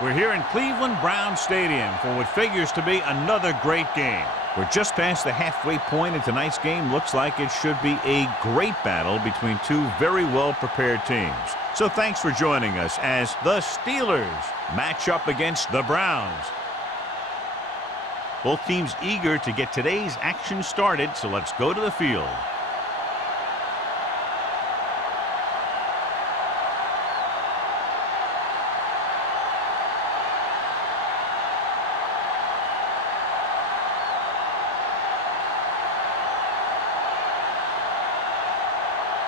We're here in Cleveland Brown Stadium for what figures to be another great game. We're just past the halfway point, and tonight's game looks like it should be a great battle between two very well-prepared teams. So thanks for joining us as the Steelers match up against the Browns. Both teams eager to get today's action started, so let's go to the field.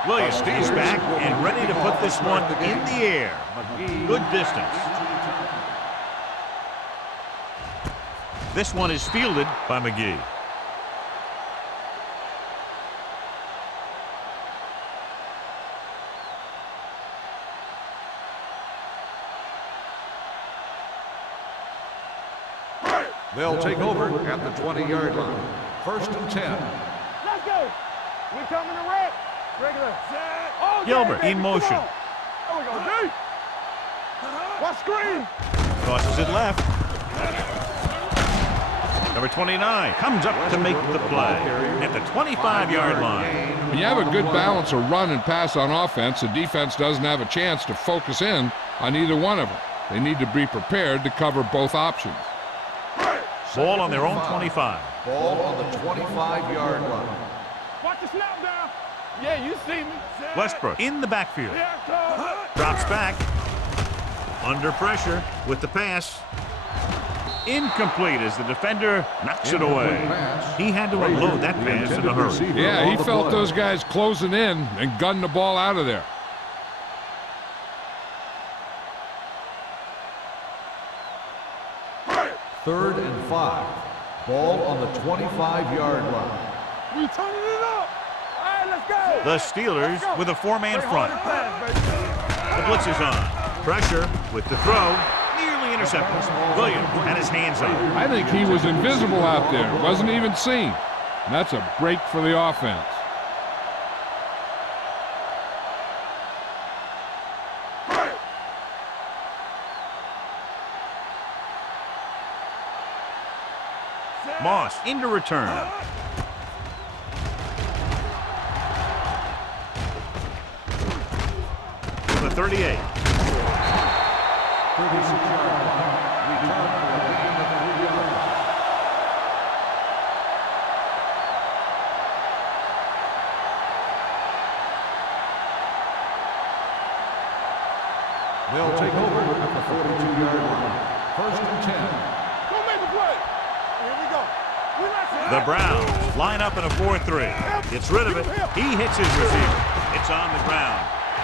Williams is back and ready to put this one in the air. Good distance. This one is fielded by McGee. They'll take over at the 20-yard line. 1st and 10. Let's go. We coming to wreck. Regular. Oh, Gilbert in motion. There we go, D. What screen? Tosses it left. Number 29 comes up to make the play at the 25-yard line. When you have a good balance of run and pass on offense, the defense doesn't have a chance to focus in on either one of them. They need to be prepared to cover both options. Ball on their own 25. Ball on the 25-yard line. Watch the snap down. Yeah, you see me. Westbrook in the backfield. Drops back. Under pressure with the pass. Incomplete as the defender knocks it away. He had to unload that pass in a hurry. Yeah, he felt those guys closing in and gunned the ball out of there. Third and 5. Ball on the 25-yard line. We turning it up. All right, let's go. The Steelers with a four-man front. The blitz is on. Pressure with the throw. Nearly intercepted. Williams had his hands on it. I think he was invisible out there. Wasn't even seen. And that's a break for the offense. Moss into return. The 38. 36-yard line. Return for a gain of 3 yards. They'll take over at the 42-yard line. 1st and 10. Go make the play. Here we go. The Browns line up in a 4-3. Gets rid of it. He hits his receiver. It's on the ground.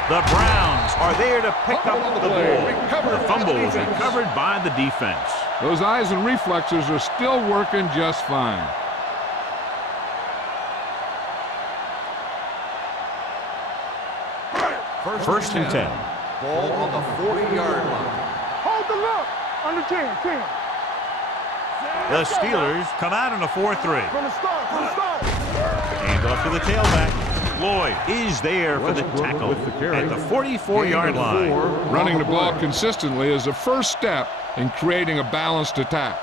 The Browns are there to pick up the ball. The fumble was recovered by the defense. Those eyes and reflexes are still working just fine. First and 10. Ball on the 40-yard line. Hold the look. Under 10. The Steelers come out in a 4-3. From the start. Hand off to the tailback. Lloyd is there for the tackle at the 44-yard line. Running the ball consistently is the first step in creating a balanced attack.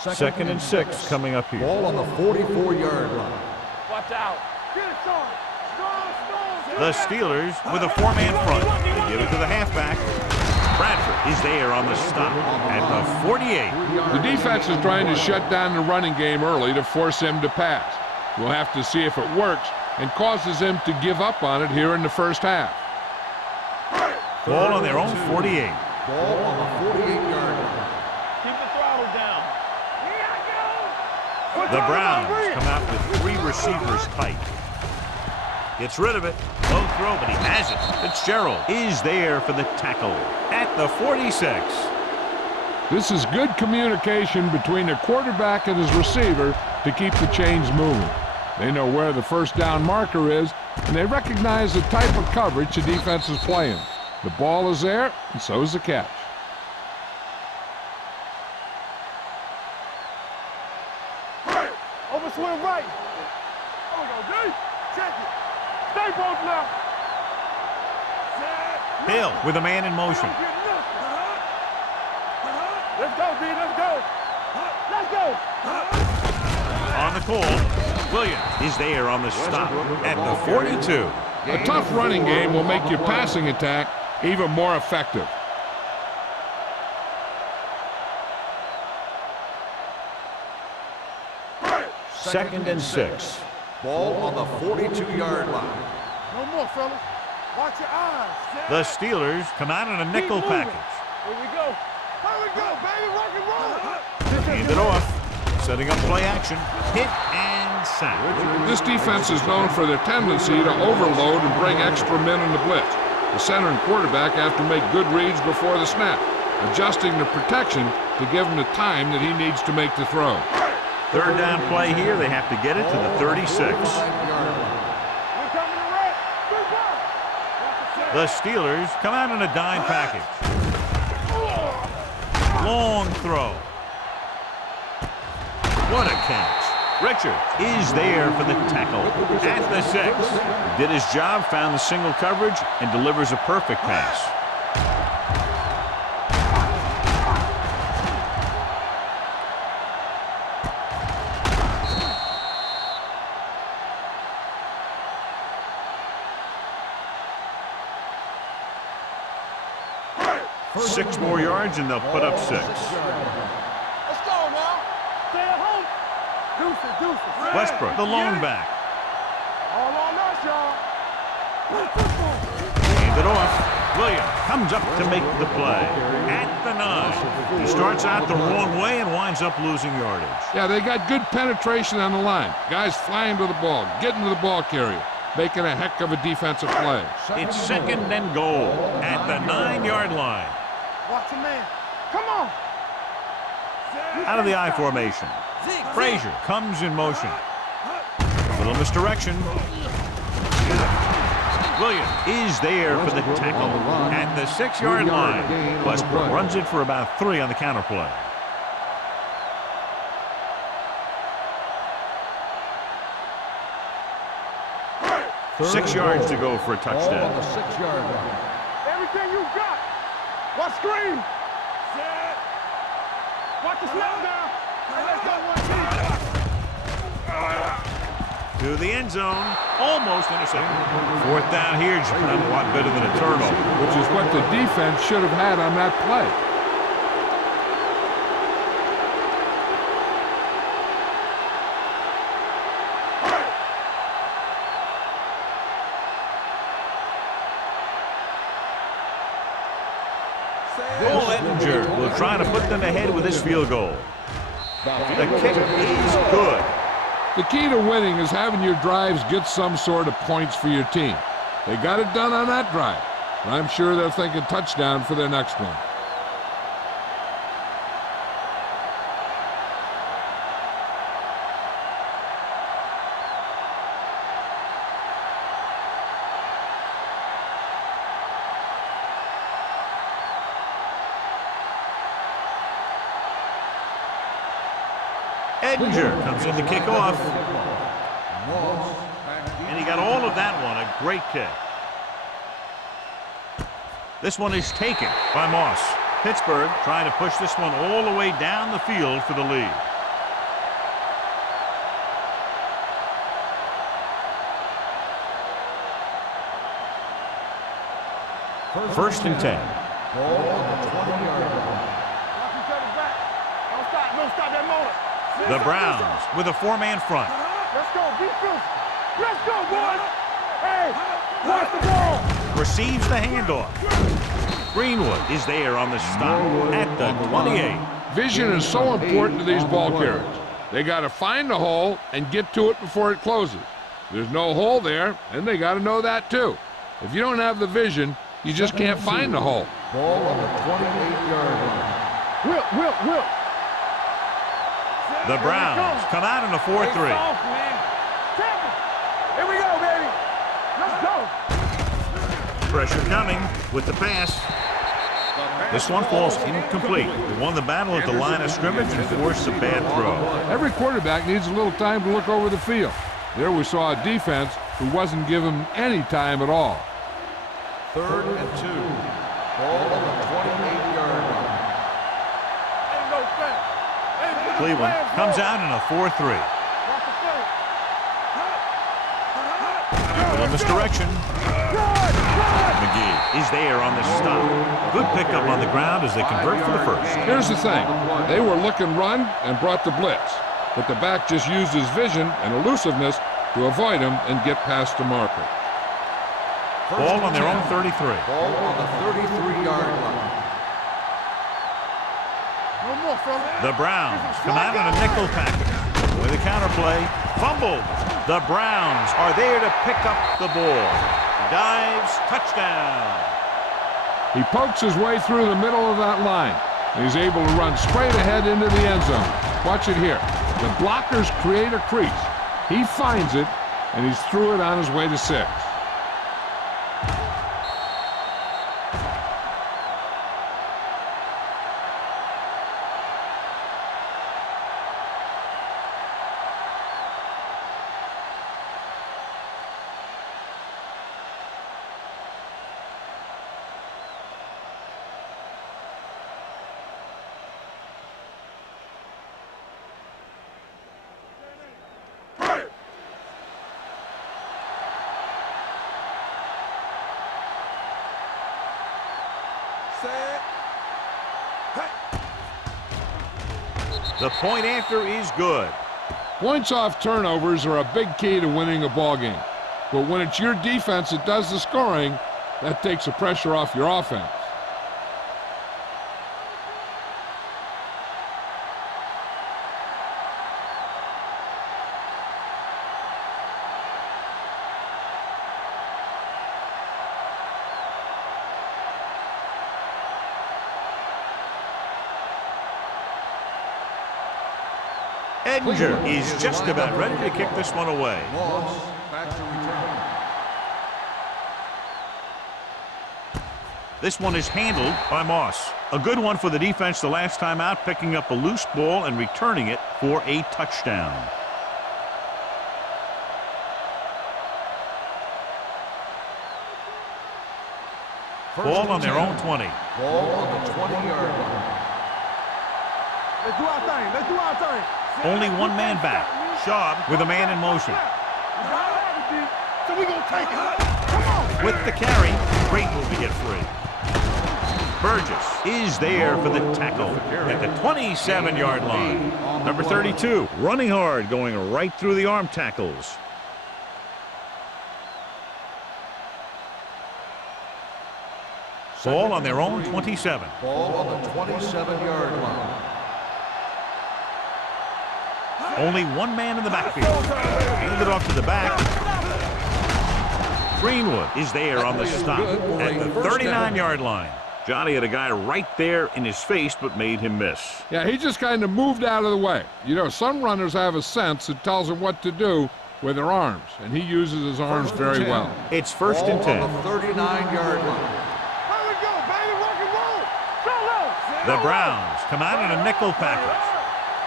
Second and 6 coming up here. Ball on the 44-yard line. Watch out. Get it, Strong. The Steelers with a four-man front. They give it to the halfback. Bradford is there on the stop at the 48. The defense is trying to shut down the running game early to force him to pass. We'll have to see if it works and causes him to give up on it here in the first half. Ball on their own 48. Ball on the 48-yard line. Keep the throttle down. Here I go. The Browns come out with 3 receivers tight. Gets rid of it. Low throw, but he has it. Fitzgerald is there for the tackle at the 46. This is good communication between the quarterback and his receiver to keep the chains moving. They know where the first down marker is, and they recognize the type of coverage the defense is playing. The ball is there, and so is the catch. Over swing right. There we go, D. Check it. Stay both now. Hill with a man in motion. Let's go, B. Let's go. Let's go. On the call, Williams is there on the stop at the 42. A tough running game will make your passing attack even more effective. Second and 6. Ball on the 42-yard line. No more, fellas. Watch your eyes. The Steelers come out in a nickel package. Here we go. Here we go, baby. Rock and roll. Hand it off. Setting up play action. Hit and sack. This defense is known for their tendency to overload and bring extra men in the blitz. The center and quarterback have to make good reads before the snap, adjusting the protection to give him the time that he needs to make the throw. Third down play here. They have to get it to the 36. The Steelers come out in a dime package. Long throw. What a catch. Richard is there for the tackle at the 6. Did his job, found the single coverage, and delivers a perfect pass. Six more yards and they'll put up 6. Let's go now. Stay at home. Deuces. Westbrook, the lone back. All on us, y'all. Hand it off. Williams comes up to make the play at the 9. He starts out the wrong way and winds up losing yardage. Yeah, they got good penetration on the line. Guys flying to the ball, getting to the ball carrier, making a heck of a defensive play. It's second and goal at the 9-yard line. Watch your man. Come on. Out of the I formation. Frazier comes in motion. Little misdirection. Williams is there for the tackle at the 6-yard line. Westbrook runs it for about 3 on the counter play. Six yards to go for a touchdown. On the 6-yard line. Everything you got. Watch screen. Set. Watch the snap down. Hey, let's go one, To the end zone. Almost intercepted. Fourth down here. Just a lot better than a turnover. Which is what the defense should have had on that play. Will try to put them ahead with this field goal. The kick is good. The key to winning is having your drives get some sort of points for your team. They got it done on that drive. And I'm sure they're thinking touchdown for their next one. Edger comes in to kick off. And he got all of that one. A great kick. This one is taken by Moss. Pittsburgh trying to push this one all the way down the field for the lead. First and 10. Ball on the 20-yard line. Watch each other back. Don't stop that motor. The Browns with a 4-man front. Let's go, be physical. Let's go, boys. Hey, watch the ball. Receives the handoff. Greenwood is there on the stop at the 28. Vision is so important to these ball carriers. They got to find the hole and get to it before it closes. There's no hole there, and they got to know that too. If you don't have the vision, you just can't find the hole. Ball on the 28-yard line. Will. The Browns come out in a 4-3. Here we go, baby. Let's go. Pressure coming with the pass. This one falls incomplete. They won the battle at the line of scrimmage and forced a bad throw. Every quarterback needs a little time to look over the field. There we saw a defense who wasn't given any time at all. 3rd and 2. Ball on the 28-yard line. Cleveland comes out in a 4-3. Little misdirection. McGee is there on the stop. Good pickup on the ground as they convert for the first. Here's the thing. They were looking run and brought the blitz, but the back just used his vision and elusiveness to avoid him and get past the marker. Ball on their own 33. Ball on the 33-yard line. The Browns come out in a nickel package. With a counterplay, fumbled. The Browns are there to pick up the ball. Dives, touchdown. He pokes his way through the middle of that line. He's able to run straight ahead into the end zone. Watch it here. The blockers create a crease. He finds it, and he's through it on his way to 6. The point after is good. Points off turnovers are a big key to winning a ball game. But when it's your defense that does the scoring, that takes the pressure off your offense. Edinger is just about ready to kick this one away. Moss back to return. This one is handled by Moss. A good one for the defense the last time out, picking up a loose ball and returning it for a touchdown. Ball on their own 20. Ball on the 20-yard line. Let's do our thing. Let's do our thing. Only one man back. Schaub with a man in motion. So we gonna take it. Come on. With the carry, grateful to get free. Burgess is there for the tackle at the 27-yard line. Number 32, running hard, going right through the arm tackles. Ball on their own 27. Ball on the 27-yard line. Only one man in the backfield. Handed off to the back. Greenwood is there on the stop at the 39-yard line. Johnny had a guy right there in his face, but made him miss. Yeah, he just kind of moved out of the way. You know, some runners have a sense that tells them what to do with their arms, and he uses his arms very well. It's 1st and 10. Ball on the 39-yard line. Here we go, baby. Rock and roll. Go, The Browns come out in a nickel package.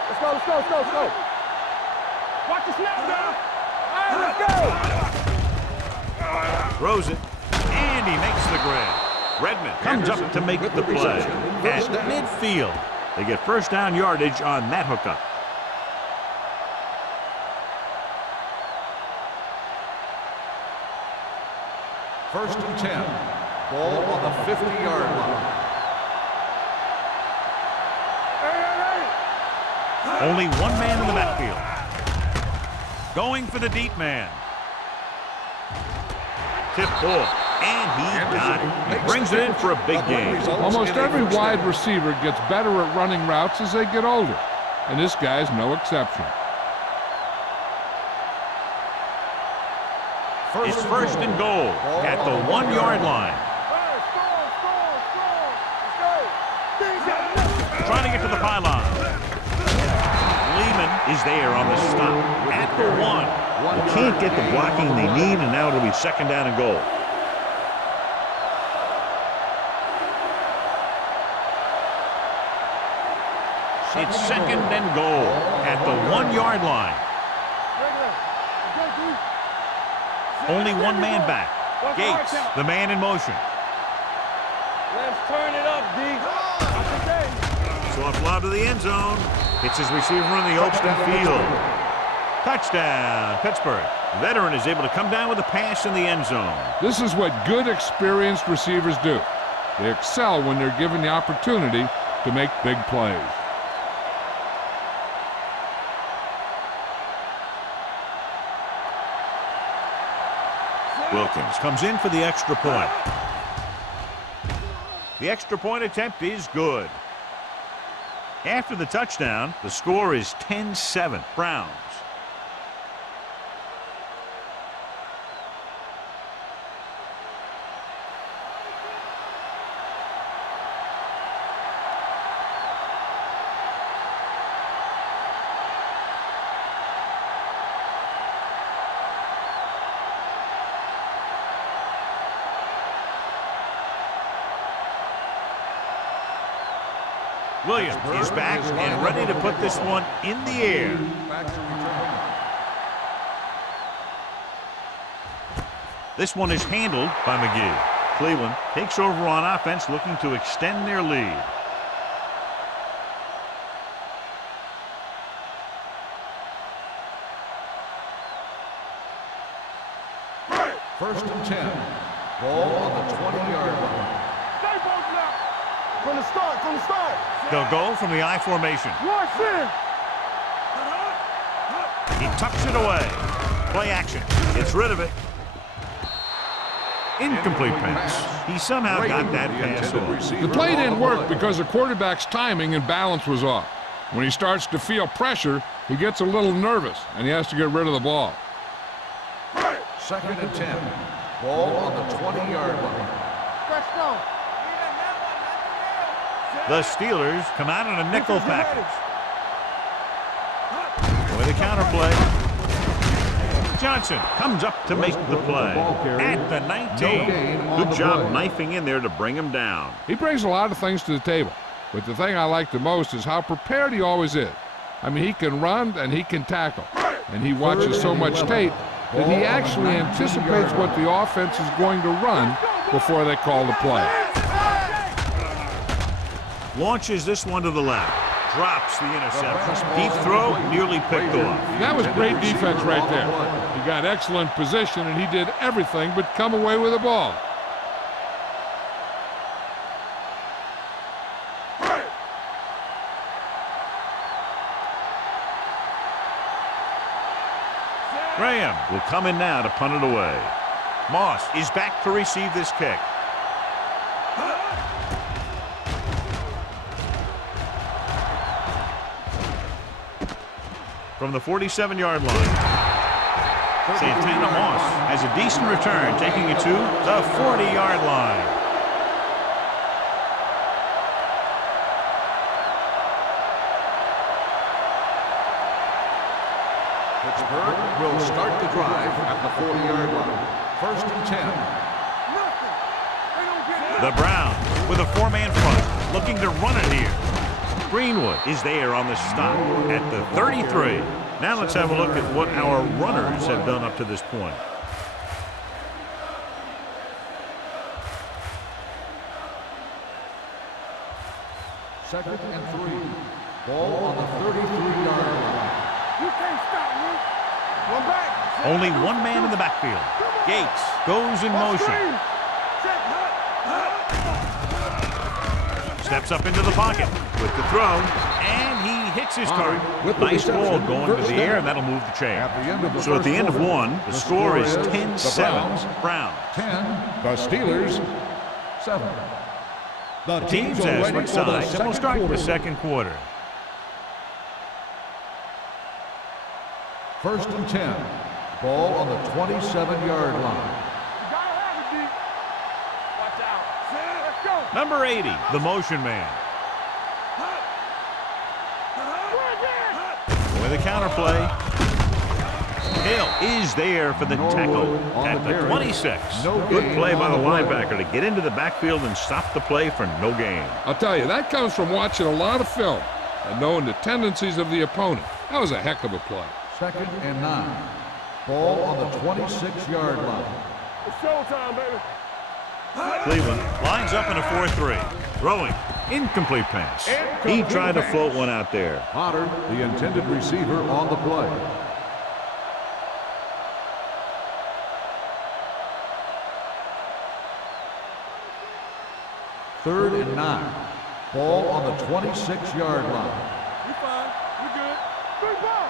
Let's go, let's go, let's go, let's go. Watch the snap now. Let's go. Throws it, and he makes the grab. Redmond comes up to make the play at midfield. They get first down yardage on that hookup. First and 10. Ball on the 50-yard line. Only one man in the backfield. Going for the deep man. Tip ball, and he got it. He brings it in for a big game. Almost every wide receiver gets better at running routes as they get older, and this guy's no exception. It's 1st and goal at the 1-yard line. Trying to get to the pylon. Lehman is there on the stop at the 1. Can't get the blocking they need, and now it'll be 2nd down and goal. It's 2nd and goal at the 1-yard line. Only one man back. Gates, the man in motion. Let's turn it up, D. Soft lob to the end zone. Hits his receiver in the open field. Touchdown, Pittsburgh. Veteran is able to come down with a pass in the end zone. This is what good, experienced receivers do. They excel when they're given the opportunity to make big plays. Wilkins comes in for the extra point. The extra point attempt is good. After the touchdown, the score is 10-7 Browns. Williams is back and ready to put this one in the air. This one is handled by McGee. Cleveland takes over on offense, looking to extend their lead. First and 10. Ball on the 20-yard line. From the start. They'll go from the I formation. He tucks it away. Play action. Gets rid of it. Incomplete pass. He somehow got that pass off. The play didn't work because the quarterback's timing and balance was off. When he starts to feel pressure, he gets a little nervous, and he has to get rid of the ball. Second and 10. Ball on the 20-yard line. The Steelers come out in a nickel package. With a counterplay. Johnson comes up to make the play. At the 19. Good job knifing in there to bring him down. He brings a lot of things to the table, but the thing I like the most is how prepared he always is. I mean, he can run and he can tackle, and he watches so much tape that he actually anticipates what the offense is going to run before they call the play. Launches this one to the left. Drops the interception. Deep throw, nearly picked off. That was great defense right there. He got excellent position, and he did everything but come away with the ball. Graham will come in now to punt it away. Moss is back to receive this kick. From the 47-yard line. Santana Moss has a decent return, taking it to the 40-yard line. Pittsburgh will start the drive at the 40-yard line. First and 10. The Browns with a four-man front, looking to run it here. Greenwood is there on the stop at the 33. Now let's have a look at what our runners have done up to this point. Second and 3. Ball on the 33-yard line. You can't stop me. One back. Only one man in the backfield. Gates goes in motion. Steps up into the pocket with the throw, and he hits his target. Nice ball going to the air, and that'll move the chain. So at the end of one, the score is 10-7 Browns. 10. The Steelers 7. The teams as switch sides, and we'll start the second quarter. First and 10. Ball on the 27-yard line. Number 80, the motion man. With a counterplay. Hill is there for the tackle at the 26. Good play by the linebacker to get into the backfield and stop the play for no gain. I'll tell you, that comes from watching a lot of film and knowing the tendencies of the opponent. That was a heck of a play. Second and 9. Ball on the 26-yard line. It's showtime, baby. Cleveland lines up in a 4-3. Throwing. Incomplete pass. He tried to float one out there. Potter, the intended receiver, on the play. Third and 9. Ball on the 26-yard line. You're fine. You're good. Good ball.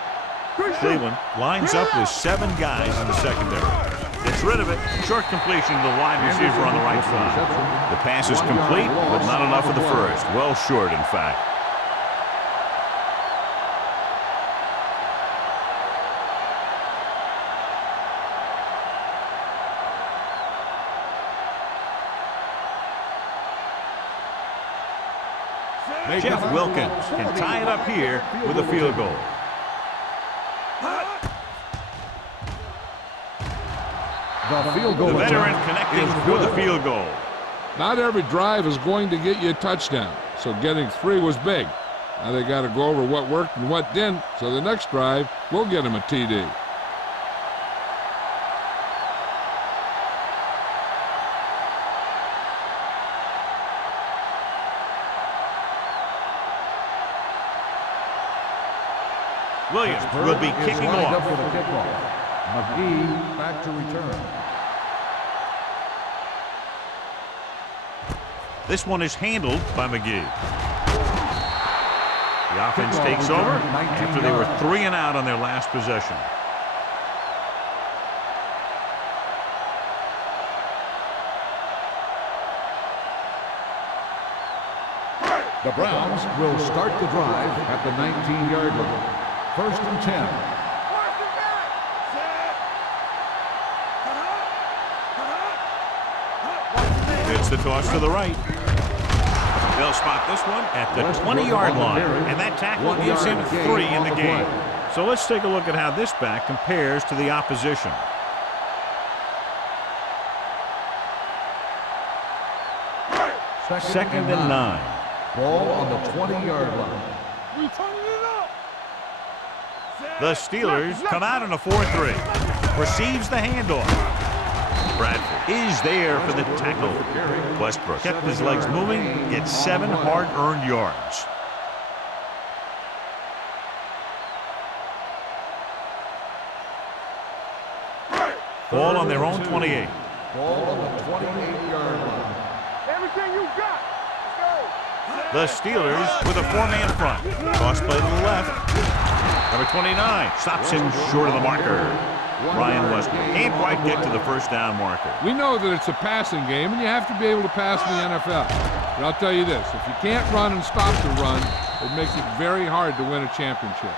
Good shoot. Cleveland lines up with 7 guys in the secondary. Gets rid of it. Short completion to the wide receiver on the right side. The pass is complete, but not enough of the first. Well short, in fact. Jeff Wilkins can tie it up here with a field goal. The veteran connecting for the field goal. Not every drive is going to get you a touchdown, so getting 3 was big. Now they got to go over what worked and what didn't, so the next drive will get them a TD. Williams will be kicking off. For the kickoff. McGee back to return. This one is handled by McGee. The offense takes over after they were 3 and out on their last possession. The Browns will start the drive at the 19-yard line. First and 10. It's the toss to the right. They'll spot this one at the 20-yard line, and that tackle gives him 3 in the game. So let's take a look at how this back compares to the opposition. Second and 9. Ball on the 20-yard line. We turning it up. The Steelers come out in a 4-3. Receives the handoff. Bradford is there for the tackle. Westbrook kept his legs moving, gets 7 hard-earned yards. Ball on their own 28. Ball on the 28-yard line. Everything you got. The Steelers with a 4-man front. Toss play to the left. Number 29 stops him short of the marker. Ryan Westbrook can't quite get to the first down marker. We know that it's a passing game, and you have to be able to pass in the NFL. But I'll tell you this, if you can't run and stop the run, it makes it very hard to win a championship.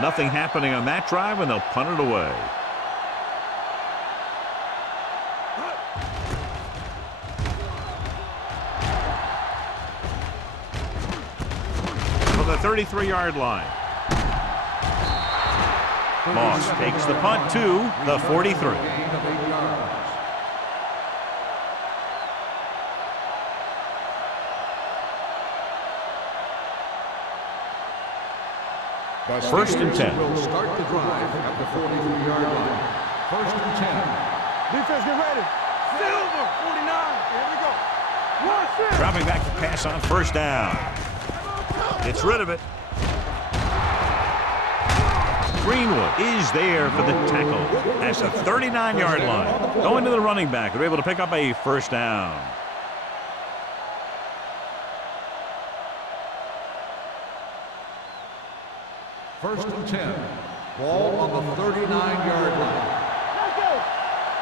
Nothing happening on that drive, and they'll punt it away. From the 33-yard line. Moss takes the punt to the 43. First and 10. Will start the drive at the 43-yard line. First and 10. Defense, get ready. Silver, 49. Here we go. 1-6. Dropping back to pass on first down. Gets rid of it. Greenwood is there for the tackle. That's the 39-yard line. Going to the running back. They're able to pick up a first down. First and 10. Ball on the 39-yard line. Let's go.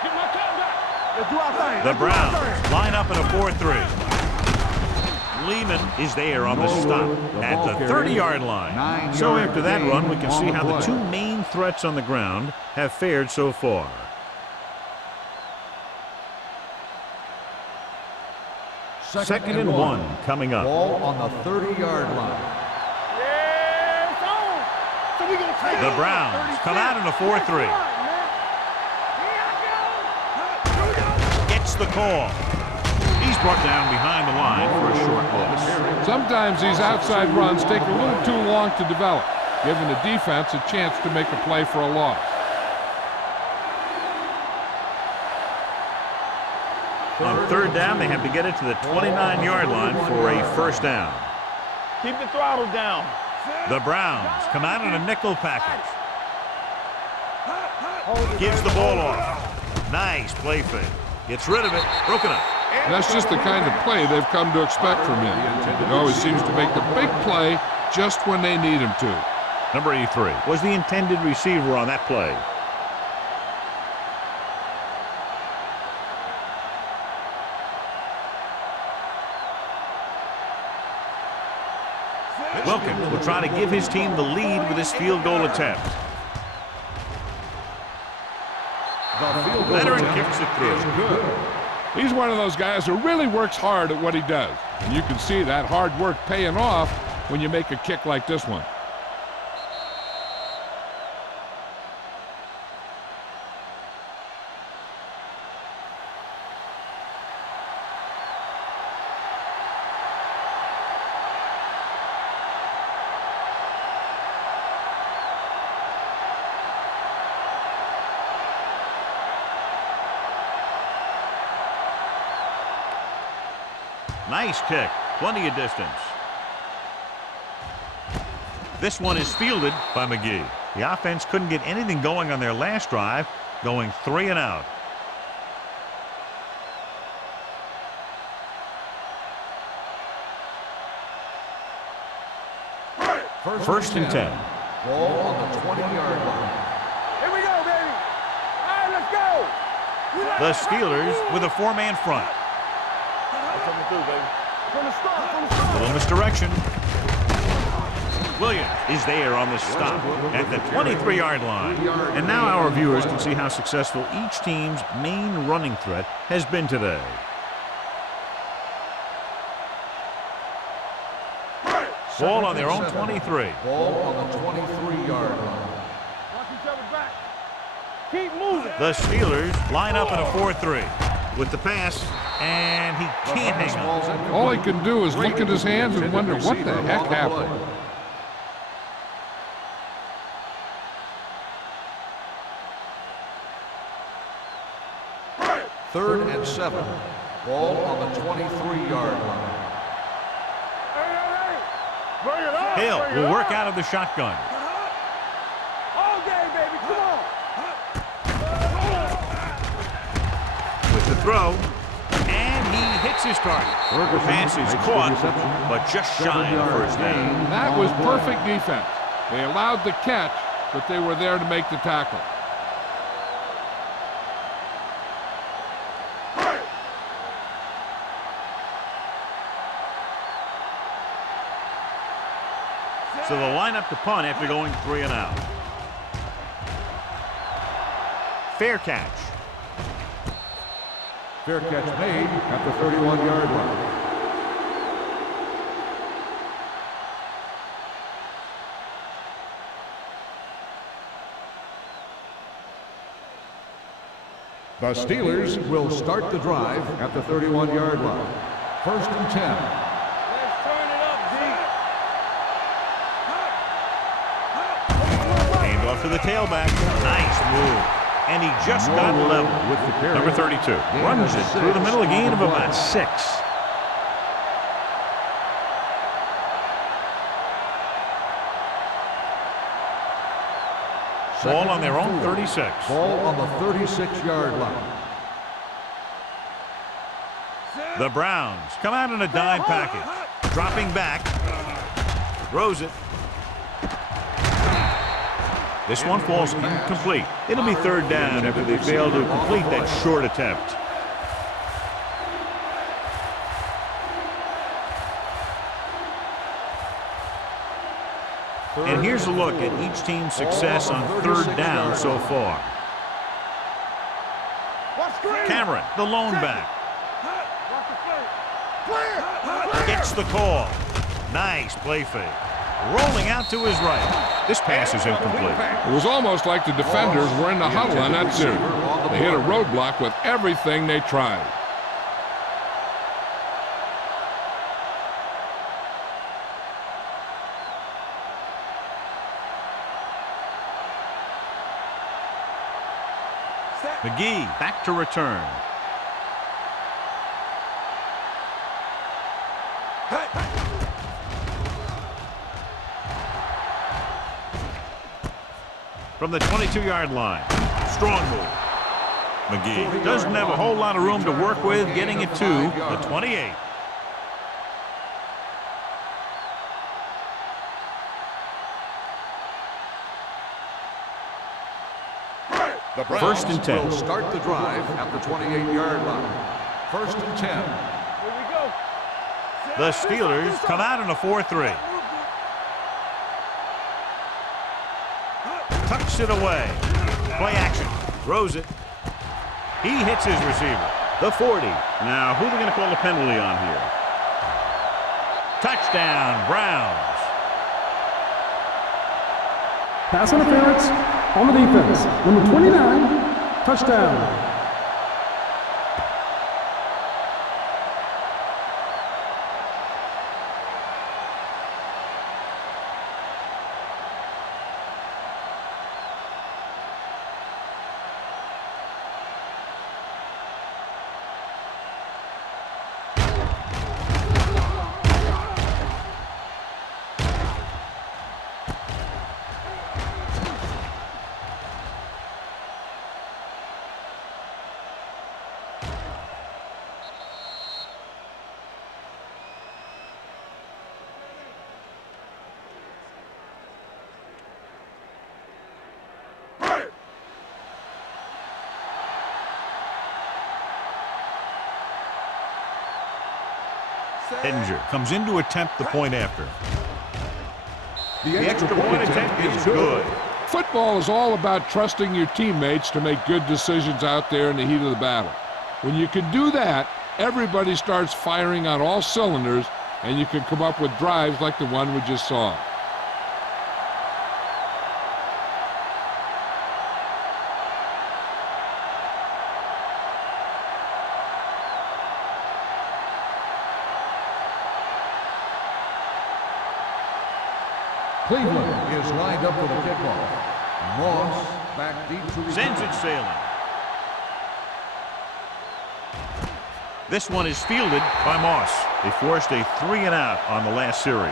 Get my time back. Let's do our thing. The Browns line up in a 4-3. Lehman is there on the stop at the 30-yard line. So after that run, we can see how the 2 main threats on the ground have fared so far. Second and 1 coming up. Ball on the 30-yard line. The Browns come out in a 4-3. Gets the call. He's He's brought down behind the line for a short loss. Sometimes these outside runs take a little too long to develop, giving the defense a chance to make a play for a loss. On third down, they have to get it to the 29-yard line for a first down. Keep the throttle down. The Browns come out in a nickel package. Gives the ball off. Nice play fake. Gets rid of it. Broken up. And that's just the kind of play they've come to expect from him. He always seems to make the big play just when they need him to. Number 83 was the intended receiver on that play. Wilkins will try to give his team the lead with his field goal attempt. Veteran kicks it through. He's one of those guys who really works hard at what he does. And you can see that hard work paying off when you make a kick like this one. Nice kick. Plenty of distance. This one is fielded by McGee. The offense couldn't get anything going on their last drive, going 3 and out. First and 10. Ball on the 20-yard line. Here we go, baby. All right, let's go. The Steelers with a 4-man front. Coming through, baby. From the start. Little misdirection. Williams is there on the stop at the 23-yard line. And now our viewers can see how successful each team's main running threat has been today. Ball on their own 23. Ball on the 23-yard line. Watch each other back. Keep moving. The Steelers line up in a 4-3 with the pass, and he can't hang on. All he can do is look at his hands and wonder what the heck happened. Third and 7. Ball on the 23-yard line. Hey. Bring it on. Hill Bring it will work on. out of the shotgun. All game, baby. Come on. With the throw, and he hits his target. The pass is caught, but just shy of first down. That was perfect defense. They allowed the catch, but they were there to make the tackle. So they'll line up to punt after going 3 and out. Fair catch. Fair catch made at the 31-yard line. The Steelers will start the drive at the 31-yard line. First and 10. Let's turn it up, D. Hand off to the tailback. Nice move. And he just got level with the carry. Number 32. Runs it through the middle, a gain of about 6. Ball on their own 36. Ball on the 36-yard line. The Browns come out in a dime package. Dropping back. Throws it. This one falls incomplete. It'll be third down after they fail to complete that short attempt. And here's a look at each team's success on third down so far. Cameron, the lone back. Gets the call. Nice play fake. Rolling out to his right. This pass is incomplete. It was almost like the defenders were in the huddle on that series. They hit a roadblock with everything they tried. McGee back to return. From the 22-yard line. Strong move. McGee doesn't have a whole lot of room to work with, getting it to the 28. The First and 10. will start the drive at the 28-yard line. First and 10. Here we go. The Steelers come out in a 4-3. Tucks it away. Play action. Throws it. He hits his receiver. The 40. Now, who are they going to call a penalty on here? Touchdown, Browns. Pass interference on the defense. Number 29, touchdown. Edinger comes in to attempt the point after. The extra point attempt is good. Football is all about trusting your teammates to make good decisions out there in the heat of the battle. When you can do that, everybody starts firing on all cylinders, and you can come up with drives like the one we just saw. Cleveland is lined up for the kickoff. Moss back deep to Sends it sailing. This one is fielded by Moss. They forced a 3-and-out on the last series.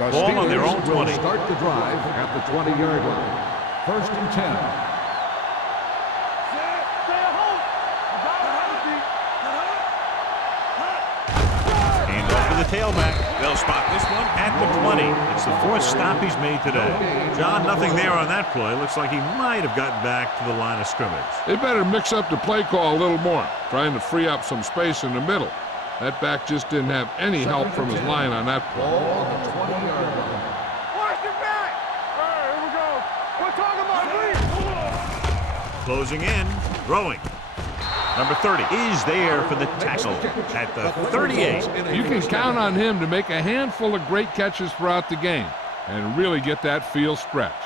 The Ball on their own Steelers will 20. start the drive at the 20-yard line. First and 10. The tailback. They'll spot this one at the 20. It's the 4th stop he's made today. John, nothing there on that play. Looks like he might have gotten back to the line of scrimmage. They better mix up the play call a little more, trying to free up some space in the middle. That back just didn't have any help from his line on that play. Ball on the 20-yard line. Watch the back. All right, here we go. We're talking about please. Closing in. Throwing. Number 30 is there for the tackle at the 38. You can count on him to make a handful of great catches throughout the game and really get that field stretched.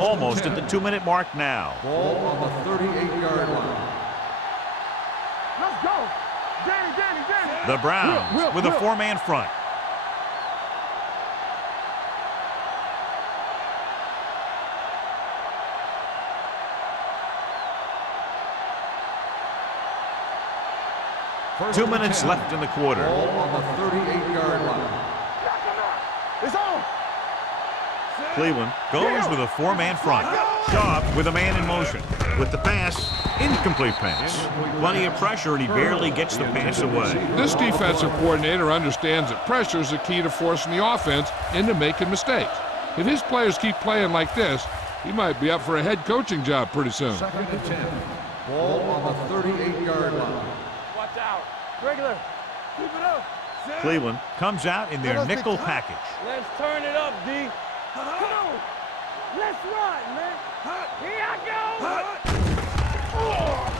Almost at the 2-minute mark now. Ball on the 38-yard line. Let's go. Danny. The Browns with a 4-man front. First 2 and minutes 10. left in the quarter. Ball on the 38-yard line. It's on. Cleveland goes with a 4-man front. Shaw with a man in motion. With the pass, incomplete pass. Plenty of pressure, and he barely gets the pass away. This defensive coordinator understands that pressure is the key to forcing the offense into making mistakes. If his players keep playing like this, he might be up for a head coaching job pretty soon. Second and 10. Ball on the 38-yard line. Watch out. Regular. Keep it up. Cleveland comes out in their nickel package. Let's turn it up, D. Come on. Let's run, man. Here I go.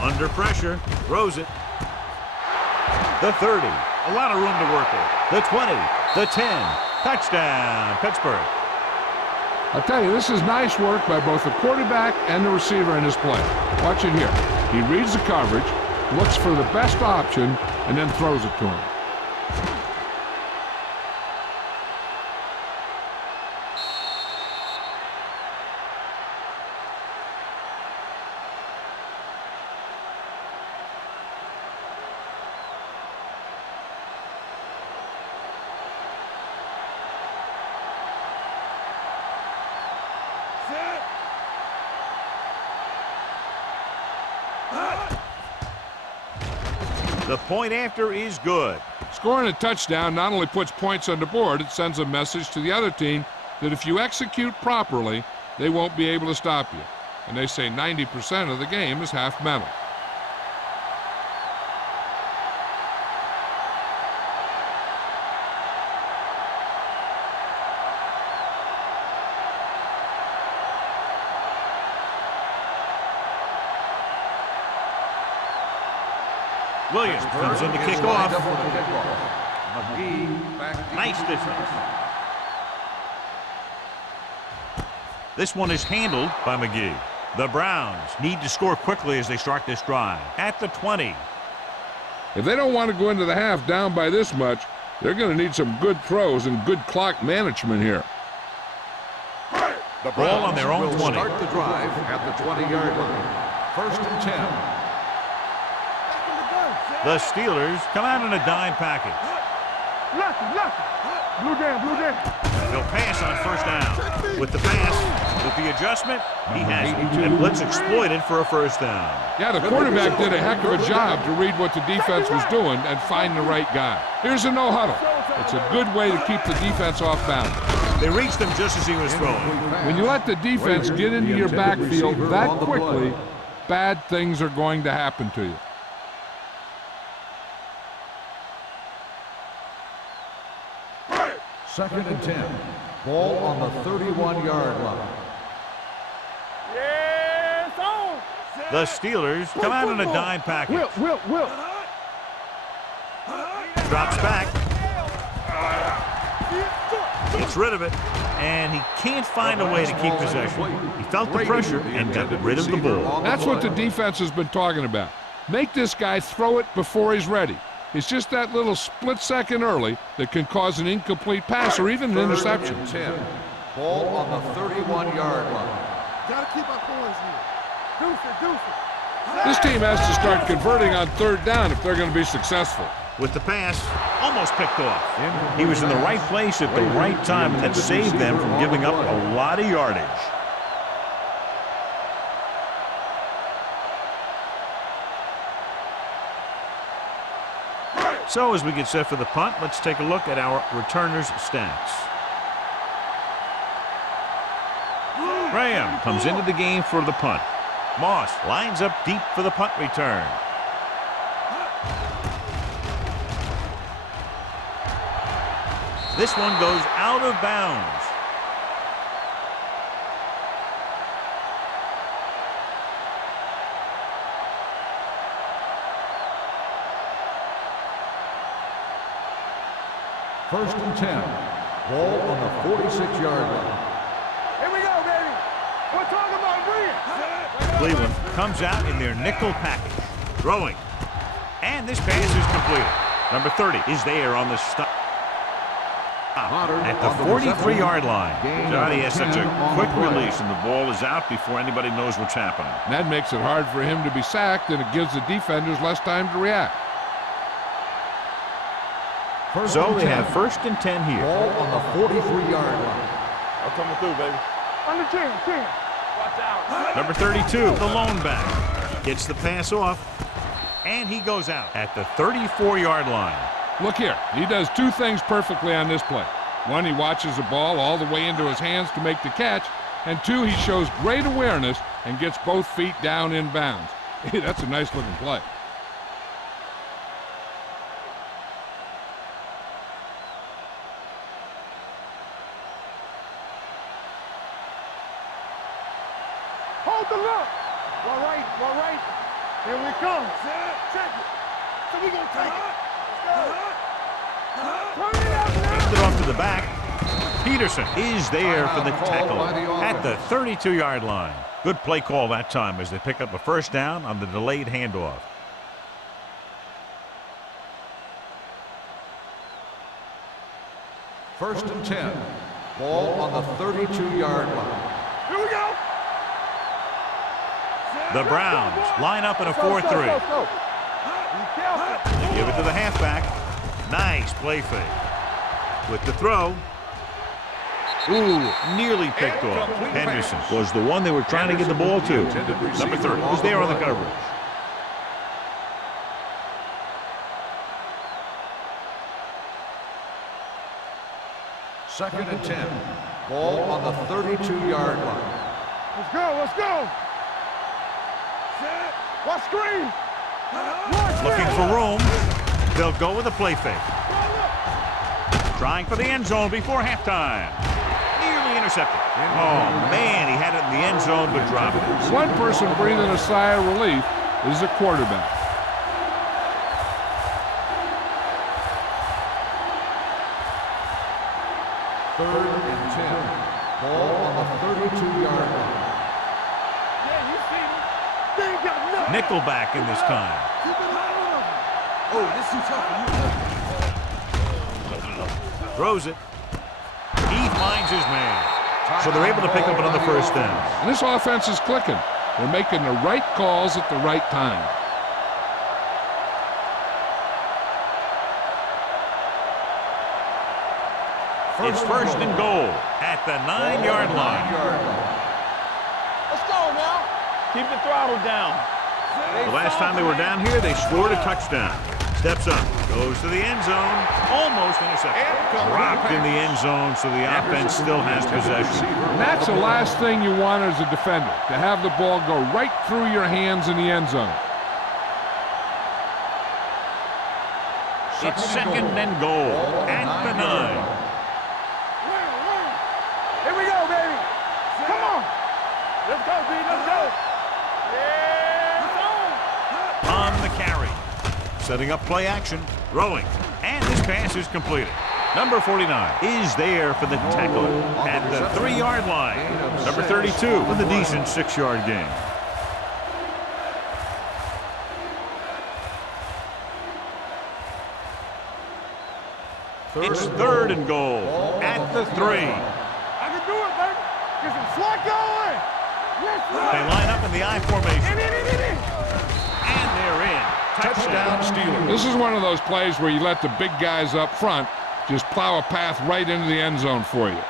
Under pressure, throws it. The 30, a lot of room to work with. The 20, the 10, touchdown, Pittsburgh. I'll tell you, this is nice work by both the quarterback and the receiver in his play. Watch it here. He reads the coverage, looks for the best option, and then throws it to him. The point after is good. Scoring a touchdown not only puts points on the board, it sends a message to the other team that if you execute properly, they won't be able to stop you. And they say 90% of the game is half mental. Williams comes in to kick off. McGee back deep. Nice defense. This one is handled by McGee. The Browns need to score quickly as they start this drive. At the 20. If they don't want to go into the half down by this much, they're going to need some good throws and good clock management here. The Ball on their own will 20. Start the drive at the 20-yard line. First and 10. The Steelers come out in a dime package. Blue jam. They'll pass on first down. With the pass, with the adjustment, he has it. And blitz exploited for a first down. Yeah, the quarterback did a heck of a job to read what the defense was doing and find the right guy. Here's a no huddle. It's a good way to keep the defense off balance. They reached him just as he was throwing. When you let the defense get into your backfield that quickly, bad things are going to happen to you. Second and 10. Ball on the 31-yard line. Yes, on. The Steelers come out in a dime package. Will. Drops back. Gets rid of it. And he can't find a way to keep possession. He felt the pressure and got rid of the ball. That's what the defense has been talking about. Make this guy throw it before he's ready. It's just that little split second early that can cause an incomplete pass or even an interception. 10. Ball on the 31-yard line. Gotta keep our points here. Deuce it. This team has to start converting on third down if they're going to be successful. With the pass, almost picked off. He was in the right place at the right time, and that saved them from giving up a lot of yardage. So as we get set for the punt, let's take a look at our returners' stats. Graham comes into the game for the punt. Moss lines up deep for the punt return. This one goes out of bounds. First and 10. Ball on the 46-yard line. Here we go, baby. We're talking about brilliant. Cleveland comes out in their nickel package. Throwing. And this pass is completed. Number 30 is there on the stop. At the 43-yard line. Johnny has such a quick release, and the ball is out before anybody knows what's happening. And that makes it hard for him to be sacked, and it gives the defenders less time to react. So they have first and 10 here. Ball on the 43-yard line. I'm coming through, baby. On the 10. Watch out. Number 32, the lone back. Gets the pass off, and he goes out at the 34-yard line. Look here, he does two things perfectly on this play. One, he watches the ball all the way into his hands to make the catch, and two, he shows great awareness and gets both feet down in bounds. That's a nice-looking play. Hold the look. Well, right. Here we come. Check it. So we gonna take it. Turn it up now. Handed off to the back. Peterson is there for the tackle at the 32-yard line. Good play call that time as they pick up a first down on the delayed handoff. First and 10. Ball on the 32-yard line. Here we go. The Browns line up in a 4-3. They give it to the halfback. Nice play fake. With the throw. Ooh, nearly picked off. Henderson was the one they were trying to get the ball to. Number 30 was there on the coverage. Second and 10. Ball on the 32-yard line. Let's go, let's go. Watch screen. Looking for room. They'll go with a play fake. Trying for the end zone before halftime. Nearly intercepted. Oh, man, he had it in the end zone but dropped it. One person breathing a sigh of relief is the quarterback. Third and 10. Ball on the 32-yard line. Yeah, you see him. They ain't got nothing. Nickelback in this time. Oh, this is tough. Throws it. He finds his man. So they're able to pick up another first down. And this offense is clicking. They're making the right calls at the right time. It's first and goal at the 9-yard line. Let's go now. Keep the throttle down. The last time they were down here, they scored a touchdown. Steps up, goes to the end zone, almost intercepted. Dropped in the end zone, so the offense still has possession. And that's the last thing you want as a defender, to have the ball go right through your hands in the end zone. It's second and goal at the 9. Here we go, baby. Come on. Let's go, B. Let's go. Yeah. On the carry. Setting up play action. Throwing. And this pass is completed. Number 49 is there for the tackle at the 3-yard line. Number 32 with a decent 6-yard gain. It's third and goal at the 3. I can do it, baby. Get some slack going. Yes, They line up in the I formation. And they're in. Touchdown Steelers. This is one of those plays where you let the big guys up front just plow a path right into the end zone for you.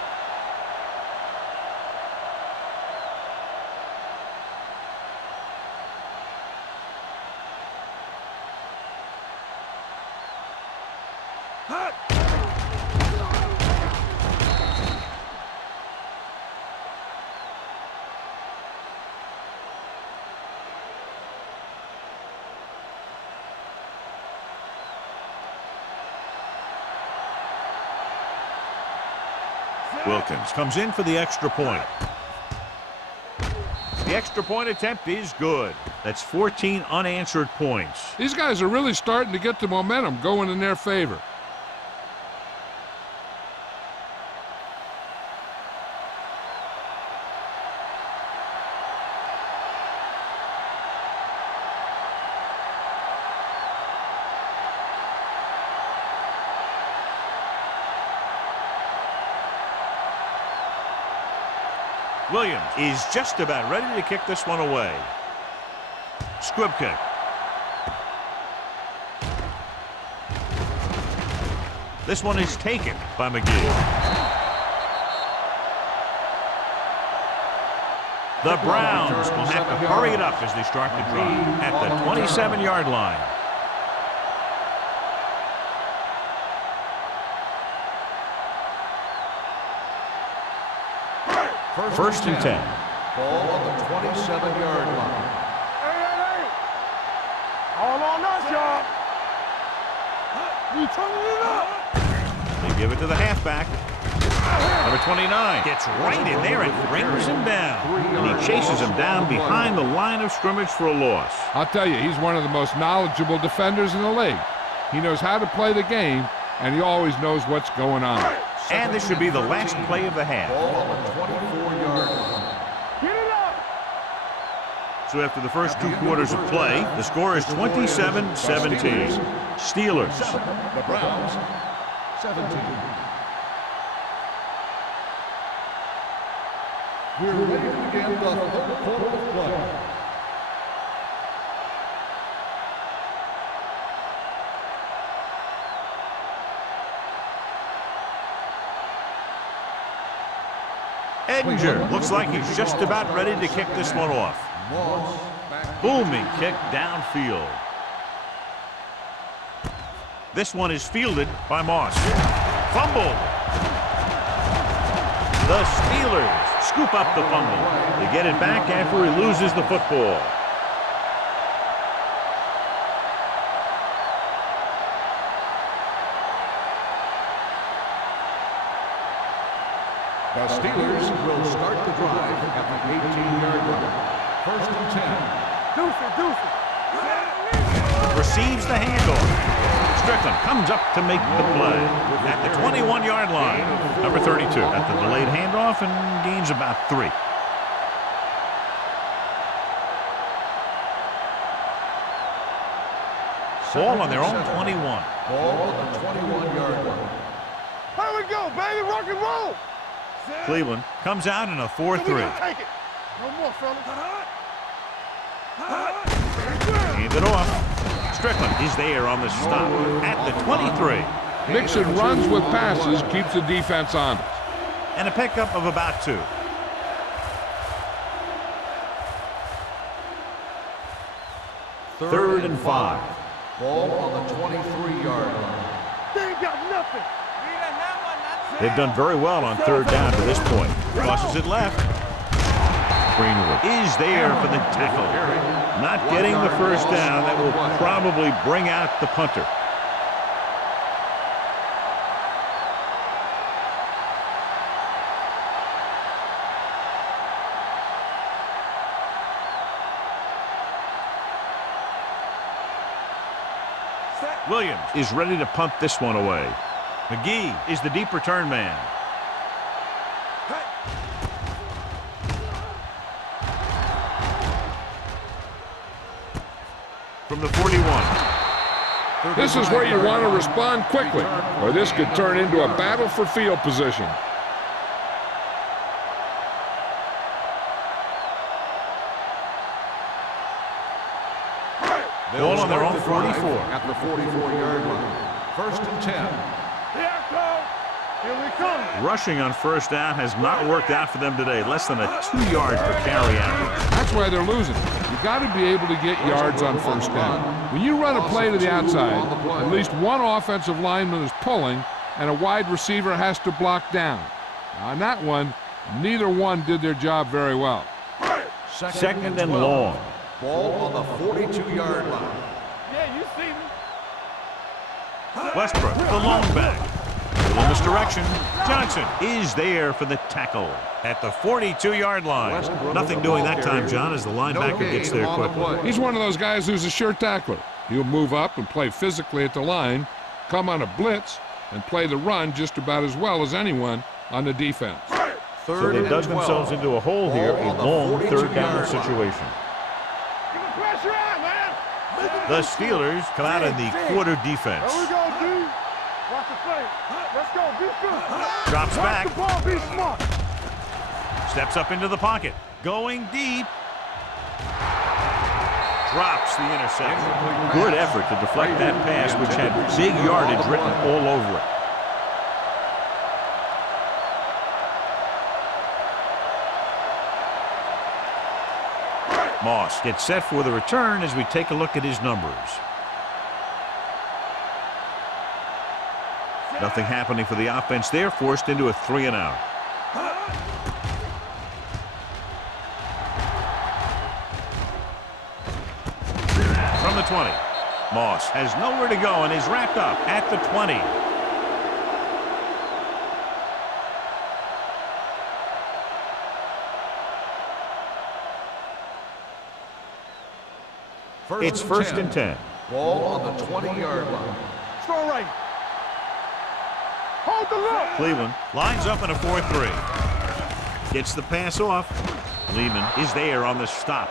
Wilkins comes in for the extra point. The extra point attempt is good. That's 14 unanswered points. These guys are really starting to get the momentum going in their favor. Williams is just about ready to kick this one away. Squib kick. This one is taken by McGee. The Browns will have to hurry it up as they start the drive at the 27-yard line. First and 10. Ball on the 27-yard line. Hey. All on us, y'all. We turning it up. They give it to the halfback. Number 29 gets right in there and brings him down. And he chases him down behind the line of scrimmage for a loss. I'll tell you, he's one of the most knowledgeable defenders in the league. He knows how to play the game, and he always knows what's going on. And this should be the last play of the half. Ball on the 24-yard line. Get it up. So after the first 2 quarters of play, the score is 27-17. Steelers. The Browns, 17. We're ready to begin the third quarter of play. Edinger looks like he's just about ready to kick this one off. Booming kick downfield. This one is fielded by Moss. Fumble. The Steelers scoop up the fumble. They get it back after he loses the football. The Steelers will start the drive at the 18-yard line. First and 10. Deuce. Receives the handoff. Strickland comes up to make the play at the 21-yard line. Number 32 at the delayed handoff and gains about 3. Ball on their own 21. Ball on the 21-yard line. Here we go, baby. Rock and roll. Cleveland comes out in a 4-3. Take it. No more, fellas. Hand it off. Strickland is there on the stop at the 23. Mixing runs with passes keeps the defense honest. And a pickup of about 2. Third and 5. Ball on the 23-yard line. They ain't got nothing. They've done very well on third down to this point. Crosses it left. Greenwood is there for the tackle. Not getting the first down. That will probably bring out the punter. Williams is ready to punt this one away. McGee is the deep return man. From the 41. This is where you want to respond quickly, or this could turn into a battle for field position. Ball on their own 44. At the 44-yard line. First and 10. Here I come. Here we come. Rushing on first down has not worked out for them today. Less than a 2-yard per carry average. That's why they're losing. You got to be able to get yards on first down. When you run a play to the outside, at least one offensive lineman is pulling, and a wide receiver has to block down. Now, on that one, neither one did their job very well. Second and long. Ball on the 42-yard line. Yeah, you see me. Westbrook, the lone back. In this direction, Johnson is there for the tackle at the 42-yard line. Nothing doing that time, John, as the linebacker gets there quickly. He's one of those guys who's a sure tackler. He'll move up and play physically at the line, come on a blitz, and play the run just about as well as anyone on the defense. So they dug themselves into a hole here, a long third down situation. Give the pressure out, man. The Steelers come out in the quarter defense. There we go, dude. Watch the play. Let's go. Be good. Drops Watch back. the ball. Be smart. Steps up into the pocket. Going deep. Drops the interception. Good effort to deflect that pass, which had big yardage written all over it. Moss gets set for the return as we take a look at his numbers. Nothing happening for the offense there, forced into a 3-and-out. From the 20. Moss has nowhere to go and is wrapped up at the 20. It's first and 10. Ball on the 20-yard line. Strong right. Hold the look. Cleveland lines up in a 4-3. Gets the pass off. Lehman is there on the stop.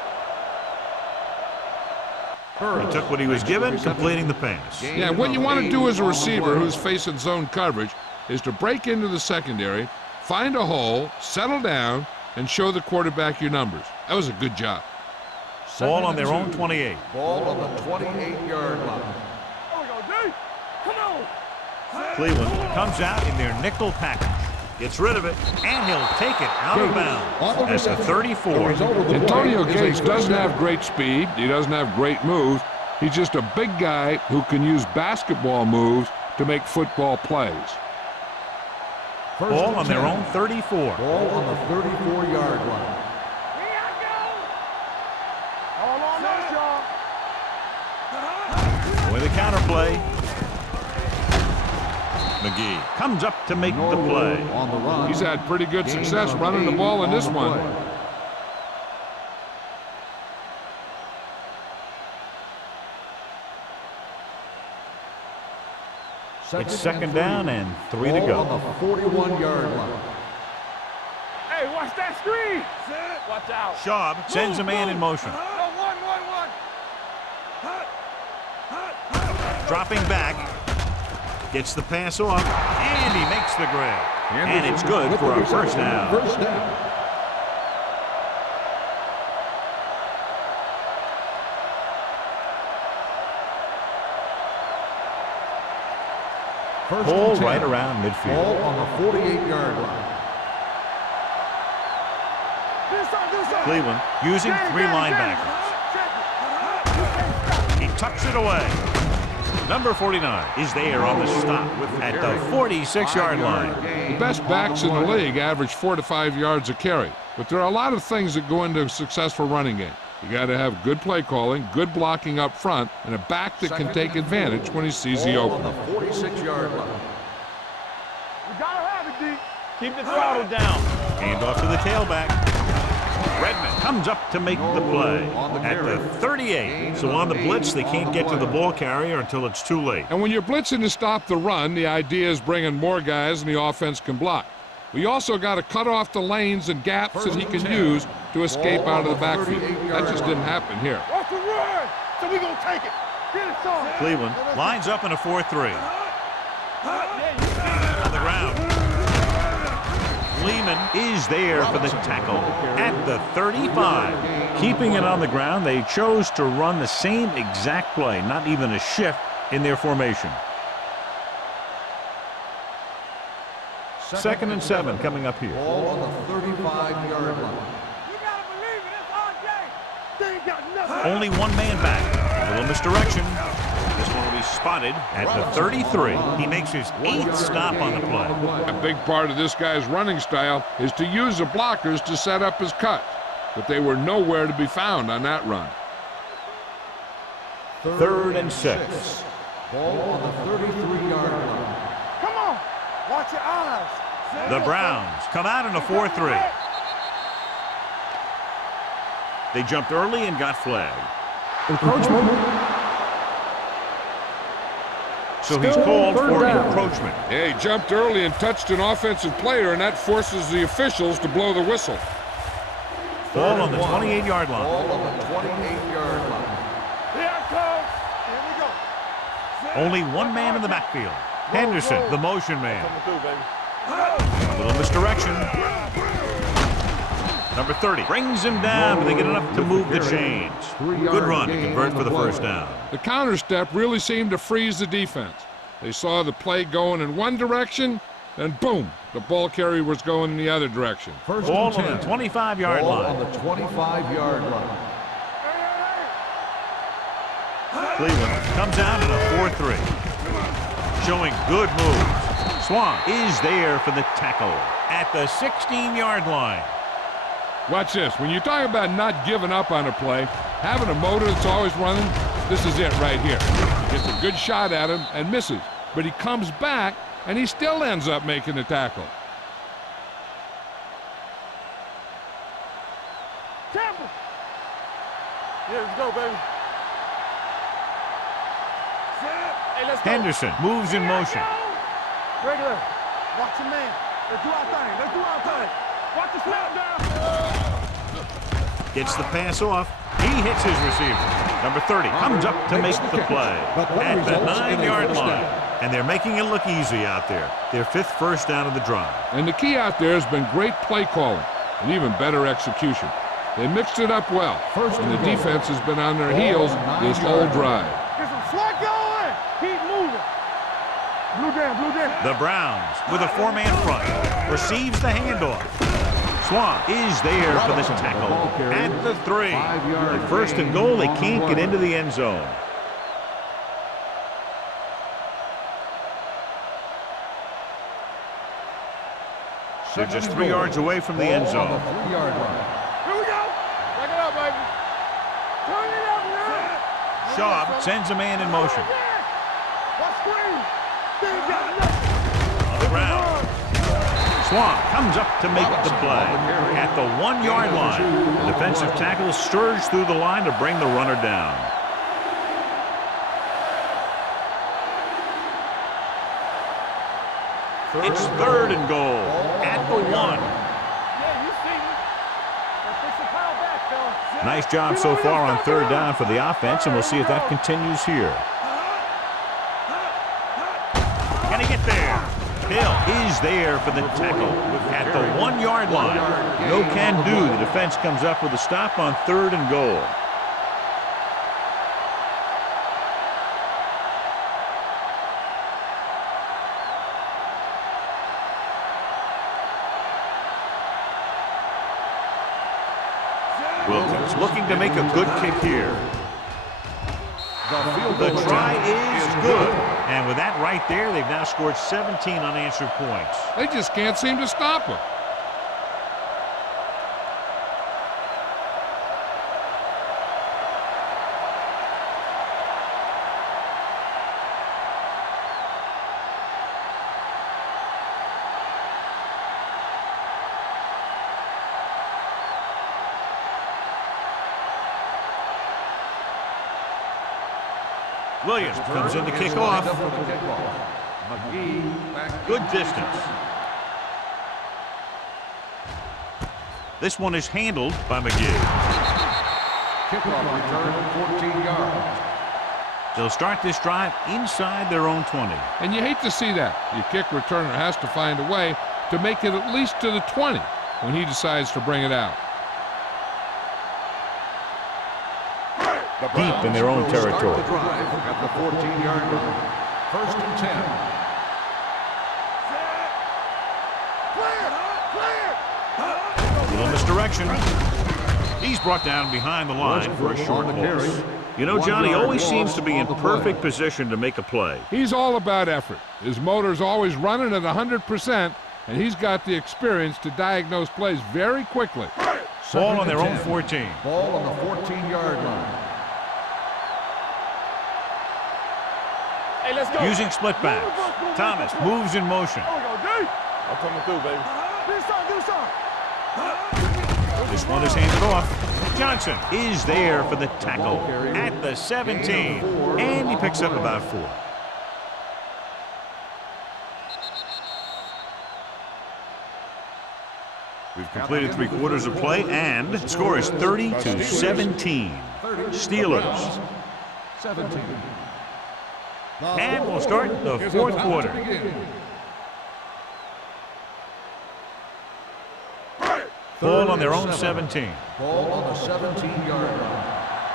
He took what he was given, completing the pass. Yeah, what you want to do as a receiver who's facing zone coverage is to break into the secondary, find a hole, settle down, and show the quarterback your numbers. That was a good job. Ball on their own 28. Ball on the 28-yard line. There we go, D. Come on. Cleveland comes out in their nickel package. Gets rid of it, and he'll take it out of bounds. That's the 34. Antonio Gates doesn't have great speed. He doesn't have great moves. He's just a big guy who can use basketball moves to make football plays. Ball on their own 34. Ball on the 34-yard line. Here I go. All on us, y'all. With a counter play. McGee comes up to make the play. On the run. He's had pretty good success running the ball in this one. It's second down and 3 to go. On the 41-yard line. Hey, watch that screen. Watch out. Schaub sends a man in motion. No, one. Dropping back. Gets the pass off, and he makes the grab. And it's good for a first down. First down. Ball right around midfield. Ball on the 48-yard line. Cleveland using 3 linebackers. He tucks it away. Number 49 is there on the stop at the 46-yard line. The best backs in the league average 4 to 5 yards a carry. But there are a lot of things that go into a successful running game. You got to have good play calling, good blocking up front, and a back that can take advantage when he sees the opening. On the 46-yard line. We gotta have it, D. Keep the throttle down. Hand off to the tailback. Redmond comes up to make the play at the 38. So on the blitz, they can't get to the ball carrier until it's too late. And when you're blitzing to stop the run, the idea is bringing more guys and the offense can block. We also got to cut off the lanes and gaps that he can use to escape out of the backfield. That just didn't happen here. Watch the run. So we gonna take it. Get it, son. Cleveland lines up in a 4-3. On the ground. Lehman is there for the tackle at the 35. Keeping it on the ground, they chose to run the same exact play, not even a shift in their formation. Second and 7 coming up here. Ball on the 35-yard line. You gotta believe it. It's RJ. They ain't got nothing. Only one man back. A little misdirection. This one will be spotted at the 33. He makes his 8th stop on the play. A big part of this guy's running style is to use the blockers to set up his cut. But they were nowhere to be found on that run. 3rd and 6. Ball on the 33-yard line. Come on. Watch your eyes. The Browns come out in a 4-3. They jumped early and got flagged. Encroachment. So he's called for encroachment. Yeah, he jumped early and touched an offensive player, and that forces the officials to blow the whistle. Ball on the 28-yard line. Ball on the 28-yard line. Here it comes. Here we go. Only one man in the backfield. Henderson, the motion man. Coming through, baby. A little misdirection. Number 30 brings him down, but they get enough to move the chains. Good run to convert for the first down. The counter step really seemed to freeze the defense. They saw the play going in one direction, and boom, the ball carrier was going in the other direction. First Ball and on 10. the 25-yard Ball line. on the 25-yard line. Cleveland comes out in a 4-3. Showing good moves. Swan is there for the tackle at the 16-yard line. Watch this. When you talk about not giving up on a play, having a motor that's always running, this is it right here. Gets a good shot at him and misses. But he comes back, and he still ends up making the tackle. Campbell. Here we go, baby. Hey, let's go. Henderson moves in motion. Regular. Watch your man. Let's do our thing. Let's do our thing. Watch the snap down. Gets the pass off. He hits his receiver. Number 30 comes up to make the play at the 9-yard line. And they're making it look easy out there. Their 5th first down of the drive. And the key out there has been great play calling. and even better execution. They mixed it up well, and the defense has been on their heels this whole drive. Get some sweat going. Keep moving. Blue down. The Browns with a four-man front. Receives the handoff. Swan is there for this tackle at the 3. And first and goal, they can't get into the end zone. They're just 3 yards away from the end zone. Here we go. Back it up, baby. Turn it up now. Schaub sends a man in motion. What screen? They got nothing. On the ground. Swan comes up to make the play at the 1-yard line. The defensive tackle surged through the line to bring the runner down. It's 3rd and goal at the 1. Yeah, you see me. Let's pile back, fella. Nice job so far on 3rd down for the offense, and we'll see if that continues here. Can he get there? Hill is there for the tackle at the 1-yard line. No can do. The defense comes up with a stop on 3rd and goal. Wilkins looking to make a good kick here. The try is good. And with that right there, they've now scored 17 unanswered points. They just can't seem to stop him. Williams comes in to kick off. Good distance. This one is handled by McGee. Kickoff return, 14 yards. They'll start this drive inside their own 20. And you hate to see that. Your kick returner has to find a way to make it at least to the 20 when he decides to bring it out. Deep in their own territory. The drive at the 14-yard line. 1st and 10. Little misdirection. He's brought down behind the line for a short loss. You know, Johnny always seems to be in perfect position to make a play. He's all about effort. His motor's always running at 100%, and he's got the experience to diagnose plays very quickly. Ball on their own 14. Ball on the 14-yard line. Hey, let's go. Using split backs. Thomas moves in motion. I'm coming through, baby. Do something. This one is handed off. Johnson is there for the tackle at the 17. And he picks up about 4. We've completed 3 quarters of play, and the score is 30-17. Steelers. 17. And we'll start the 4th quarter. Ball on their own 17. Ball on the 17-yard line.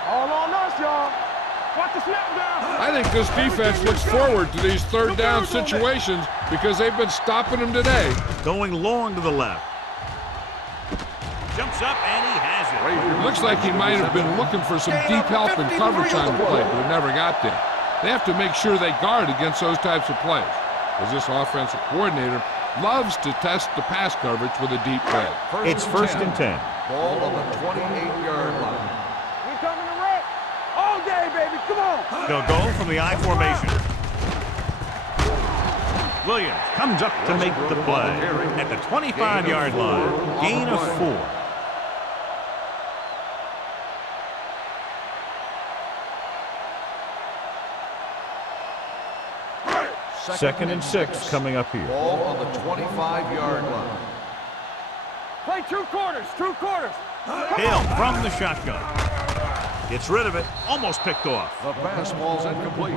All on us, y'all. Watch the snap down. I think this defense looks forward to these 3rd down situations because they've been stopping them today. Going long to the left. Jumps up, and he has it. It looks like he might have been looking for some deep help and coverage on the play, but it never got there. They have to make sure they guard against those types of plays, as this offensive coordinator loves to test the pass coverage with a deep play. It's 1st and 10. Ball on the 28-yard line. We coming to wreck. All day, baby. Come on. They'll go from the I formation. Williams comes up to make the play at the 25-yard line. Gain of 4. Second and 6 coming up here. Ball on the 25-yard line. Play 2 quarters. 2 quarters. Hill from the shotgun. Gets rid of it. Almost picked off. The pass ball's incomplete.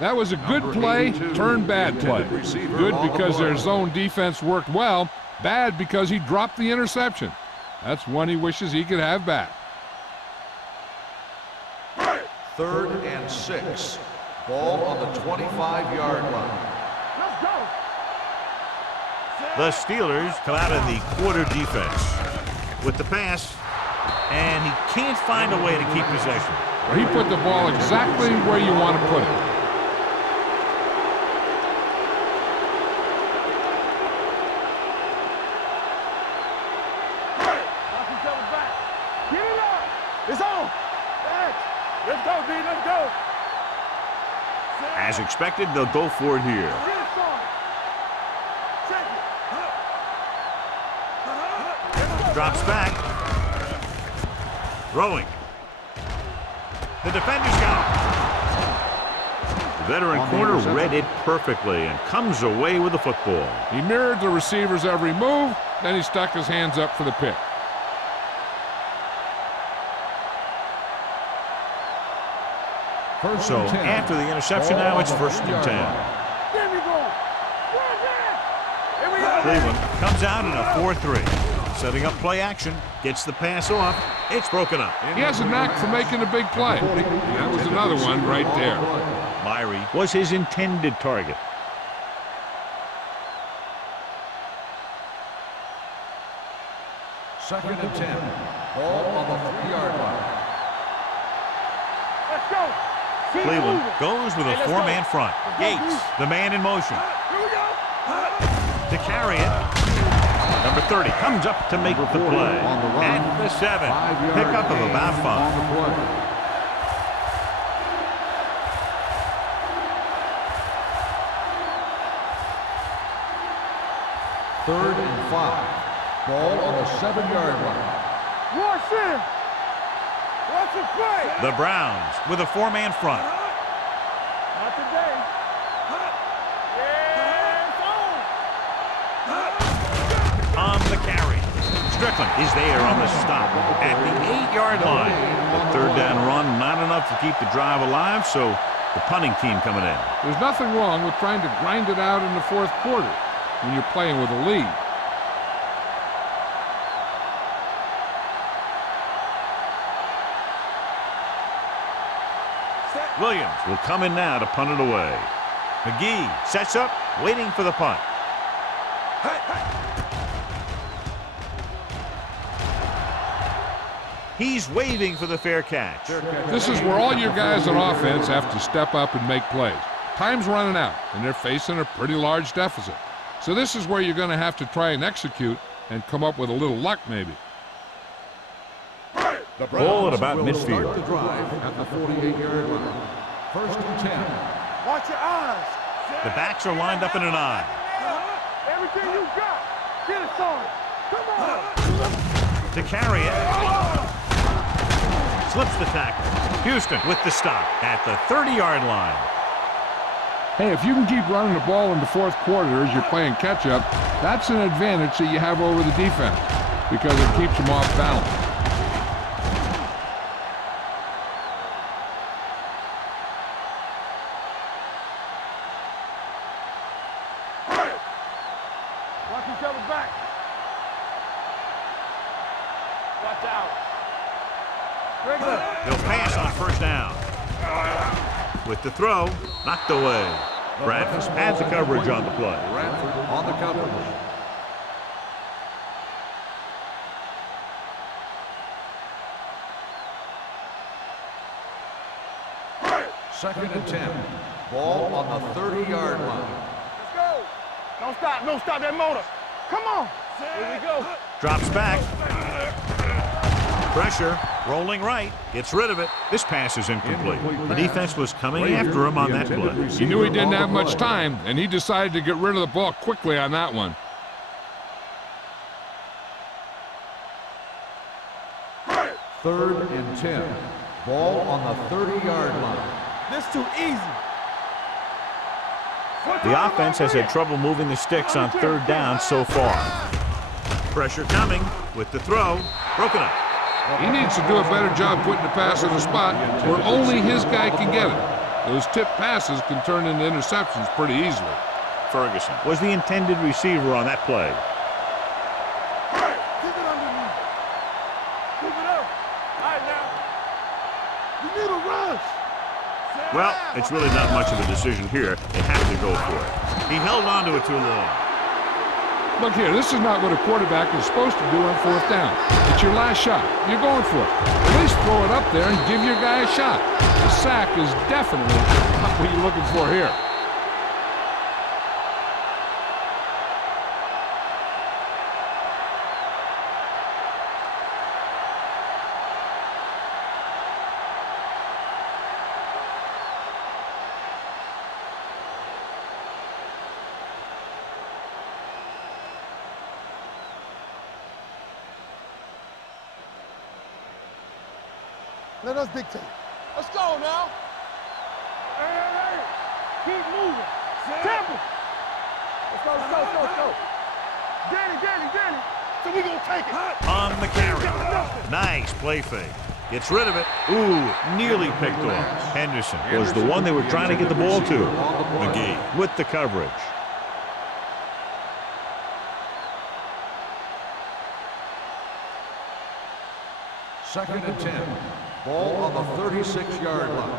That was a good play, turned bad play. Good because their zone defense worked well, Bad because he dropped the interception. That's one he wishes he could have back. 3rd and 6. Ball on the 25-yard line. Let's go. The Steelers come out of the quarter defense with the pass, and he can't find a way to keep possession. He put the ball exactly where you want to put it. Watch each other back. Get it up. It's on. Let's go, D. Let's go. As expected, they'll go for it here. Get it, son. Check it. Drops back. Throwing. The defender's got it. The veteran corner read it perfectly and comes away with the football. He mirrored the receiver's every move, then he stuck his hands up for the pick. So after the interception, now it's 1st and 10. There we go. Here we go. Cleveland comes out in a 4-3. Setting up play action, gets the pass off. It's broken up. He has a knack for making a big play. That was another one right there. Myrie was his intended target. Second and 10. Ball on the 3-yard line. Let's go. Keep Cleveland moving. goes with a Hey, let's four-man go. front. Let's go, Yates, D. the man in motion. Here we go. To carry it. Number 30 comes up to make the play. At the 7. Pickup of about 5. Third and 5. Ball on the 7-yard line. Watch him. Watch him play. The Browns with a four-man front. Not today. Yeah, it's on. On the carry. Strickland is there on the stop at the 8-yard line. The 3rd down run, not enough to keep the drive alive, so the punting team coming in. There's nothing wrong with trying to grind it out in the 4th quarter when you're playing with a lead. Williams will come in now to punt it away. McGee sets up, waiting for the punt. He's waving for the fair catch. This is where all your guys on offense have to step up and make plays. Time's running out, and they're facing a pretty large deficit. So this is where you're going to have to try and execute and come up with a little luck maybe. The Ball at about will start midfield. the drive at the 48-yard line. 1st and 10. Watch your eyes. The backs are lined up in an eye. Everything you got. Get it, son. Come on. To carry it. Slips the tackle. Houston with the stop at the 30-yard line. Hey, if you can keep running the ball in the 4th quarter as you're playing catch-up, that's an advantage that you have over the defense because it keeps them off balance. Watch each other back. Watch out. Regular. They'll pass on 1st down. With the throw, knocked away. Bradford has the coverage on the play. Bradford on the coverage. Second and 10. Ball on the 30-yard line. Let's go. Don't stop. Don't stop that motor. Come on. Here we go. Drops back. Pressure, rolling right, gets rid of it. This pass is incomplete. The defense was coming after him on that play. He knew he didn't have much time, and he decided to get rid of the ball quickly on that one. Third and 10. Ball on the 30-yard line. This too easy. The offense has had trouble moving the sticks on 3rd down so far. Pressure coming with the throw, broken up. He needs to do a better job putting the pass in a spot where only his guy can get it. Those tip passes can turn into interceptions pretty easily. Ferguson was the intended receiver on that play. Well, it's really not much of a decision here. They have to go for it. He held on to it too long. Look here, this is not what a quarterback is supposed to do on fourth down. It's your last shot. You're going for it. At least throw it up there and give your guy a shot. The sack is definitely not what you're looking for here. Let us dictate. Let's go now. Hey. Keep moving. Temple. Let's go. Danny. So we gonna take it. On the carry. Nice play fake. Gets rid of it. Ooh, nearly picked off. Henderson was the one they were trying to get the ball to. McGee with the coverage. Second and 10. Ball on the 36-yard line.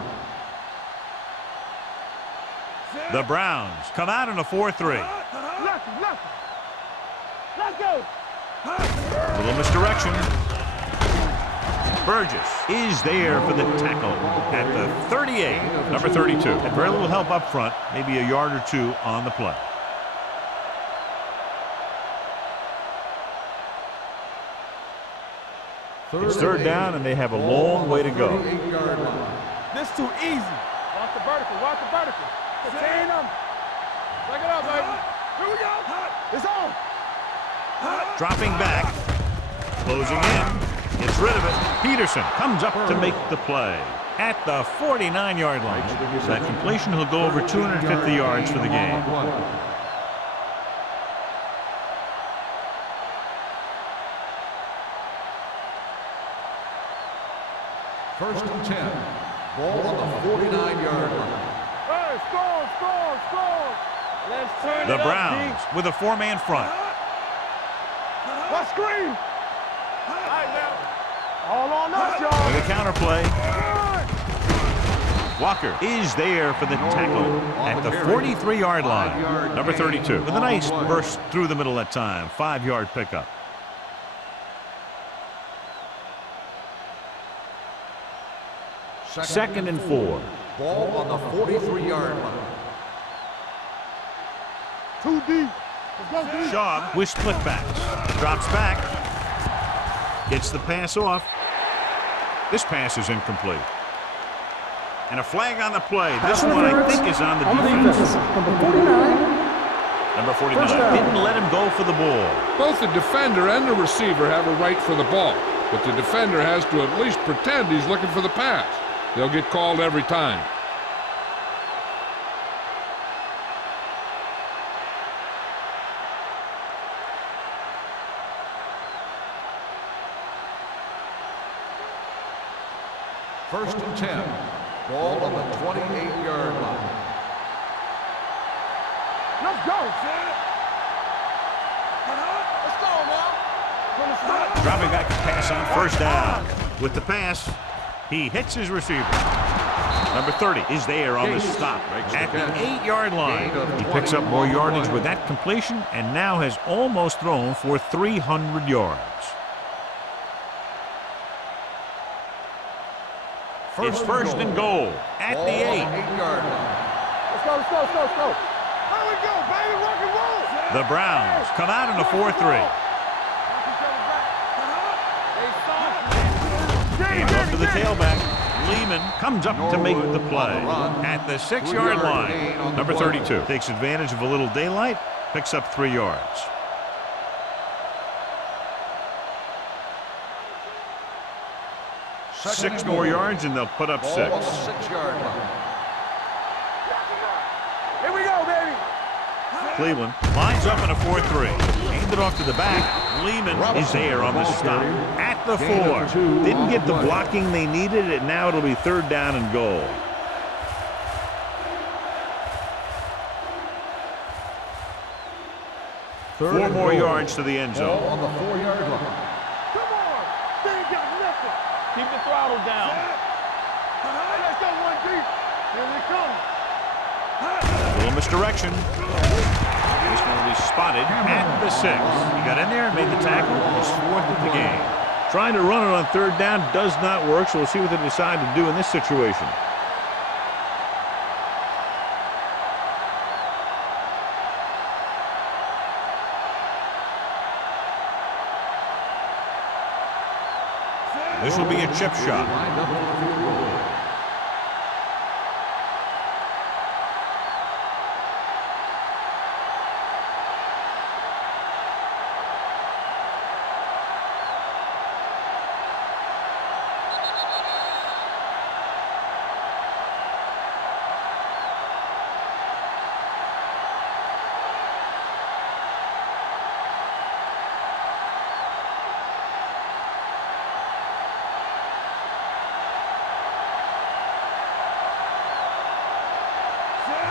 The Browns come out in a 4-3. Nothing. Let's go. Little misdirection. Burgess is there for the tackle at the 38, number 32. Had very little help up front, maybe a yard or two on the play. It's third down, and they have a long way to go. This too easy. Watch the vertical. Contain them. Break it up, baby. Here we go. It's on. Dropping back. Closing in. Gets rid of it. Peterson comes up to make the play at the 49-yard line. That completion, he'll go over 250 yards for the game. First and 10. Ball on the 49-yard line. Hey, score. Let's turn The it up, Browns with a four-man front. Let's scream. All on us, y'all. With a counterplay. Walker is there for the tackle at the 43-yard line. Number 32 with a nice burst through the middle that time. 5-yard pickup. Second and 4. Ball on the 43-yard line. Too deep. Let's go deep. Shaw with split backs. Drops back. Gets the pass off. This pass is incomplete. And a flag on the play. This one, I think, is on the defense. Number 49. Number 49 didn't let him go for the ball. Both the defender and the receiver have a right for the ball, but the defender has to at least pretend he's looking for the pass. They'll get called every time. First and 10. Ball on the 28-yard line. Let's go. Let's go now. Dropping back to pass on first down. With the pass, he hits his receiver. Number 30 is there on the stop at the 8-yard line. He picks up more yardage with that completion and now has almost thrown for 300 yards. It's first and goal at the 8. 8-yard line. Let's go. There we go, baby. Rock and roll. The Browns come out in a 4-3. Game up to the tailback. Lehman comes up to make the play at the 6-yard line. Number 32 takes advantage of a little daylight, picks up 3 yards. Six more yards and they'll put up 6. Ball on the 6-yard line. Here we go, baby. Cleveland lines up in a 4-3. Handed off to the back. Lehman is there on the stop at the 4. Didn't get the blocking they needed, and now it'll be third down and goal. Four more yards to the end zone. Ball on the 4-yard line. Come on. They ain't got nothing. Keep the throttle down. Let's go one deep. Here they come. A little misdirection. This one will be spotted at the 6. He got in there and made the tackle. He's 4th of the game. Trying to run it on 3rd down does not work, so we'll see what they decide to do in this situation. This will be a chip shot.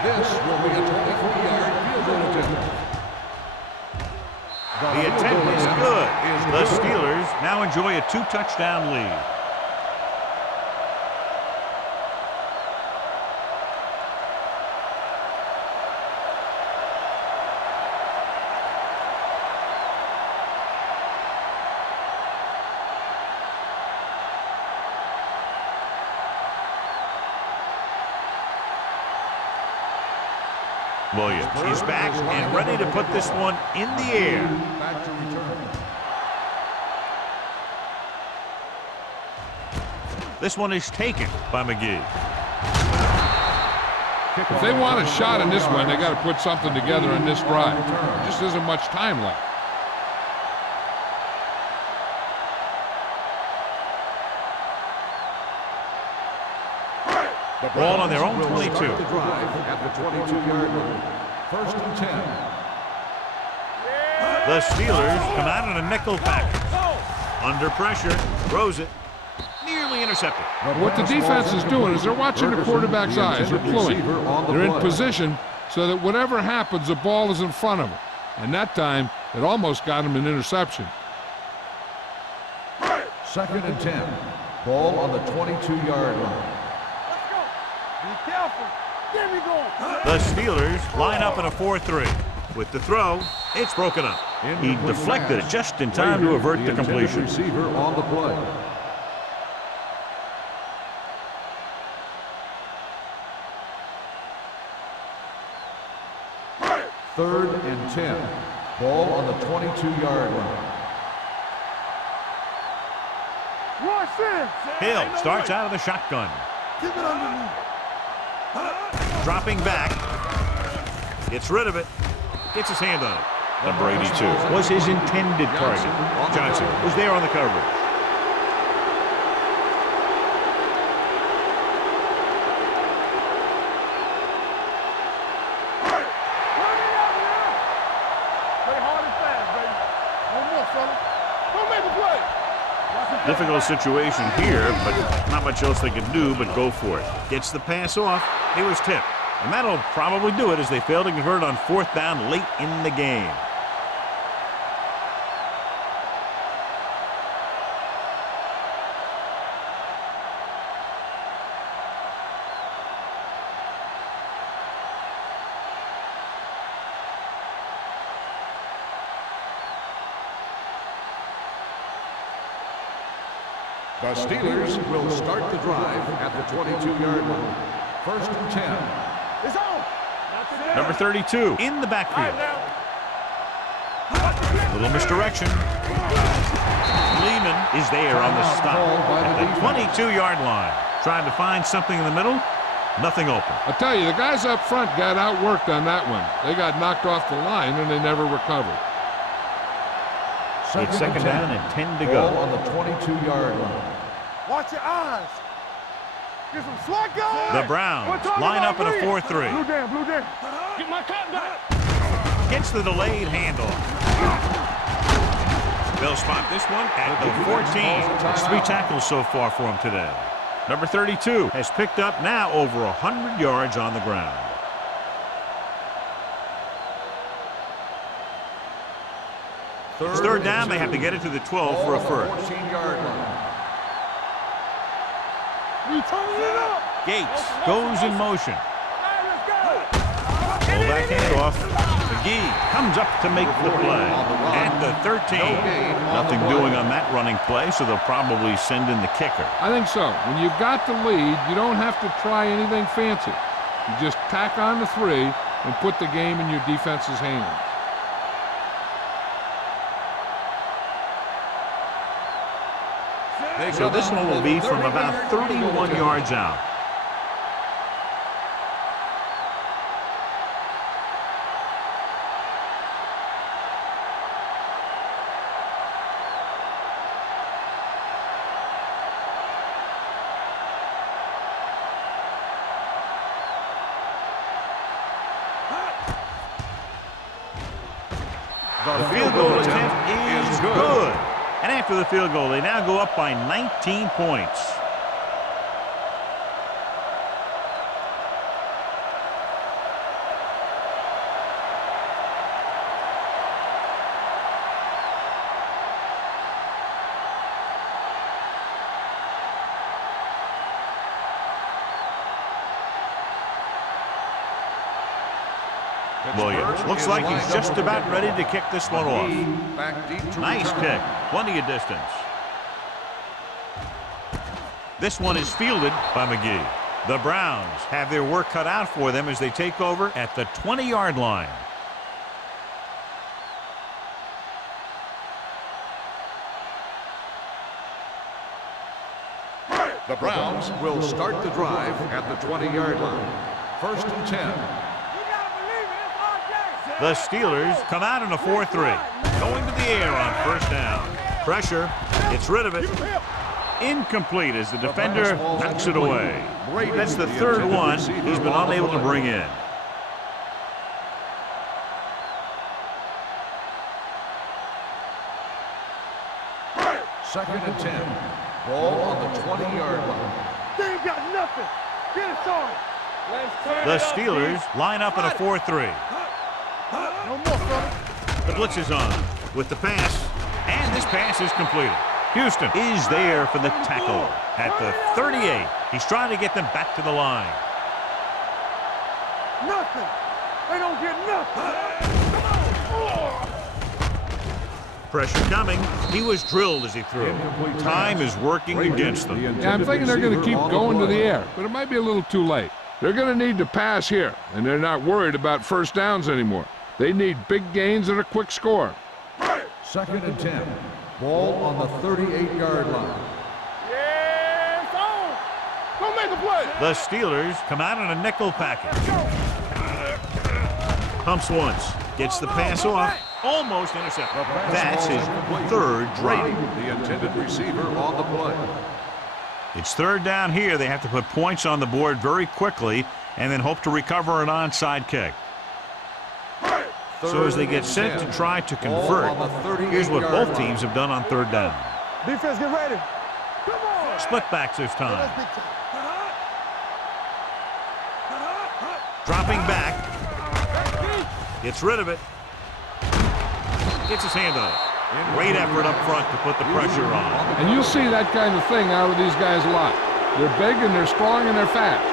This will be a 23-yard field goal attempt. The attempt is good. The Steelers now enjoy a 2-touchdown lead. Williams is back and ready to put this one in the air. Back to return. This one is taken by McGee. If they want a shot in this one, they got to put something together on this drive. There just isn't much time left. Ball on their own 22. The drive at the 22-yard line. 1st and 10. The Steelers come out in a nickel package. Under pressure, throws it, nearly intercepted. What the defense is doing is they're watching the quarterback's eyes. They're cluing. They're in position so that whatever happens, the ball is in front of them. And that time, it almost got him an interception. 2nd and 10. Ball on the 22-yard line. Be careful. There we go. The Steelers line up in a 4-3. With the throw, it's broken up. He deflected it just in time to avert the completion. Receiver on the play. 3rd and 10. Ball on the 22-yard line. Watch this. Hill starts out of the shotgun. Keep it underneath. Dropping back. Gets rid of it. Gets his hand on it. Number 82 was his intended target. Johnson was there on the coverage. Play hard and fast, baby. One more, fella. Don't make a play. Difficult situation here, but not much else they can do but go for it. Gets the pass off. He was tipped. And that'll probably do it as they fail to convert on 4th down late in the game. The Steelers will start the drive at the 22-yard line. 1st and 10. It's on. Number 32 in the backfield. Little misdirection. Lehman is there on the stop at the 22-yard line. Trying to find something in the middle. Nothing open. I'll tell you, the guys up front got outworked on that one. They got knocked off the line and they never recovered. It's 2nd down and 10 to Ball go. on the 22-yard line. Watch your eyes. Get some slack going. The Browns line up in a 4-3. Blue down, blue down. Get my cotton back. Gets the delayed handoff. They'll spot this one at the 14. That's 3 tackles so far for him today. Number 32 has picked up now over 100 yards on the ground. It's 3rd down. They have to get it to the 12 for a first. 14-yard line. We turning it up. Gates goes in motion. Pull back handoff. McGee comes up to make the play. At the 13. Nothing doing on that running play, so they'll probably send in the kicker. I think so. When you've got the lead, you don't have to try anything fancy. You just tack on the 3 and put the game in your defense's hands. So this one will be from about 31 yards out. The field goal attempt is good. And after the field goal, they now go up by 19 points. Williams looks like he's just about ready to kick this one off. Nice kick. Plenty of distance. This one is fielded by McGee. The Browns have their work cut out for them as they take over at the 20-yard line. The Browns will start the drive at the 20-yard line. 1st and 10. The Steelers come out in a 4-3. Going to the air on 1st down. Pressure. Gets rid of it. Incomplete as the defender knocks it away. That's the 3rd one he's been unable to bring in. Second and 10. Ball on the 20-yard line. They ain't got nothing. Get it started. The Steelers line up in a 4-3. No more, brother. The blitz is on with the pass, and this pass is completed. Houston is there for the tackle at the 38. He's trying to get them back to the line. Nothing. They don't get nothing. Pressure coming. He was drilled as he threw. Time is working against them. Yeah, I'm thinking they're going to keep going to the air, but it might be a little too late. They're going to need to pass here, and they're not worried about 1st downs anymore. They need big gains and a quick score. 2nd and 10. Ball on the 38-yard line. Yeah, it's on. Go make a play. The Steelers come out in a nickel package. Pumps once. Gets the pass off. Almost intercepted. That's his 3rd drop. The intended receiver on the play. It's 3rd down here. They have to put points on the board very quickly and then hope to recover an onside kick. So as they get set to try to convert, here's what both teams have done on 3rd down. Defense, get ready. Come on. Split backs this time. Dropping back. Gets rid of it. Gets his hand on it. Great effort up front to put the pressure on. And you'll see that kind of thing out of these guys a lot. They're big and they're strong and they're fast.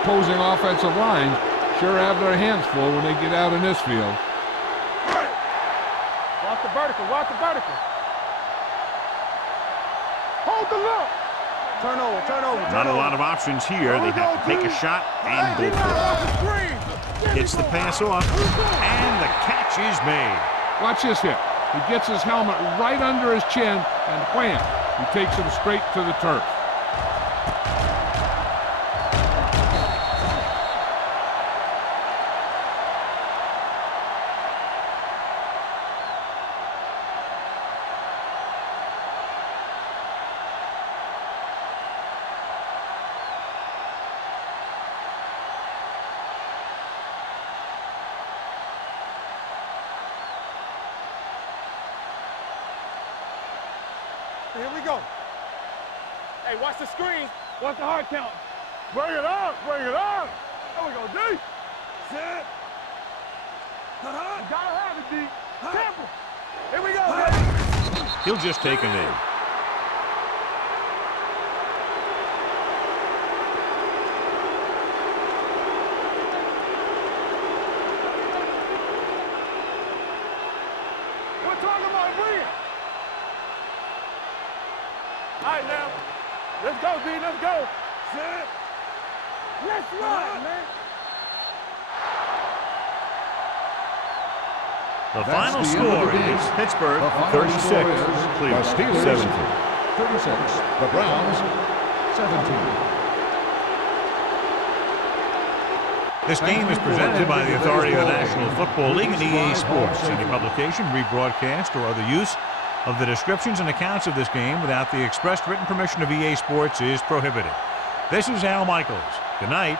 Opposing offensive lines sure have their hands full when they get out in this field. Watch the vertical. Watch the vertical. Hold the look. Turn over. Turn over. Not a lot of options here. They have to take a shot and go for it. Gets the pass off, and the catch is made. Watch this here. He gets his helmet right under his chin, and wham, he takes him straight to the turf. Here we go. Hey, watch the screen. Watch the hard count. Bring it up. Bring it up. There we go, D. Set. You gotta have it, D. Temple. Here we go. He'll just take a knee. I'm talking about. Bring it. All right, now. Let's go, D. Let's go. Set. Let's run, man. The That's final the end of score the game. is Pittsburgh The final 36, score is Cleveland the Steelers 17. 36, the Browns 17. This game is presented by the authority of the National Football League and EA Sports. Any publication, rebroadcast, or other use of the descriptions and accounts of this game without the expressed written permission of EA Sports is prohibited. This is Al Michaels. Good night.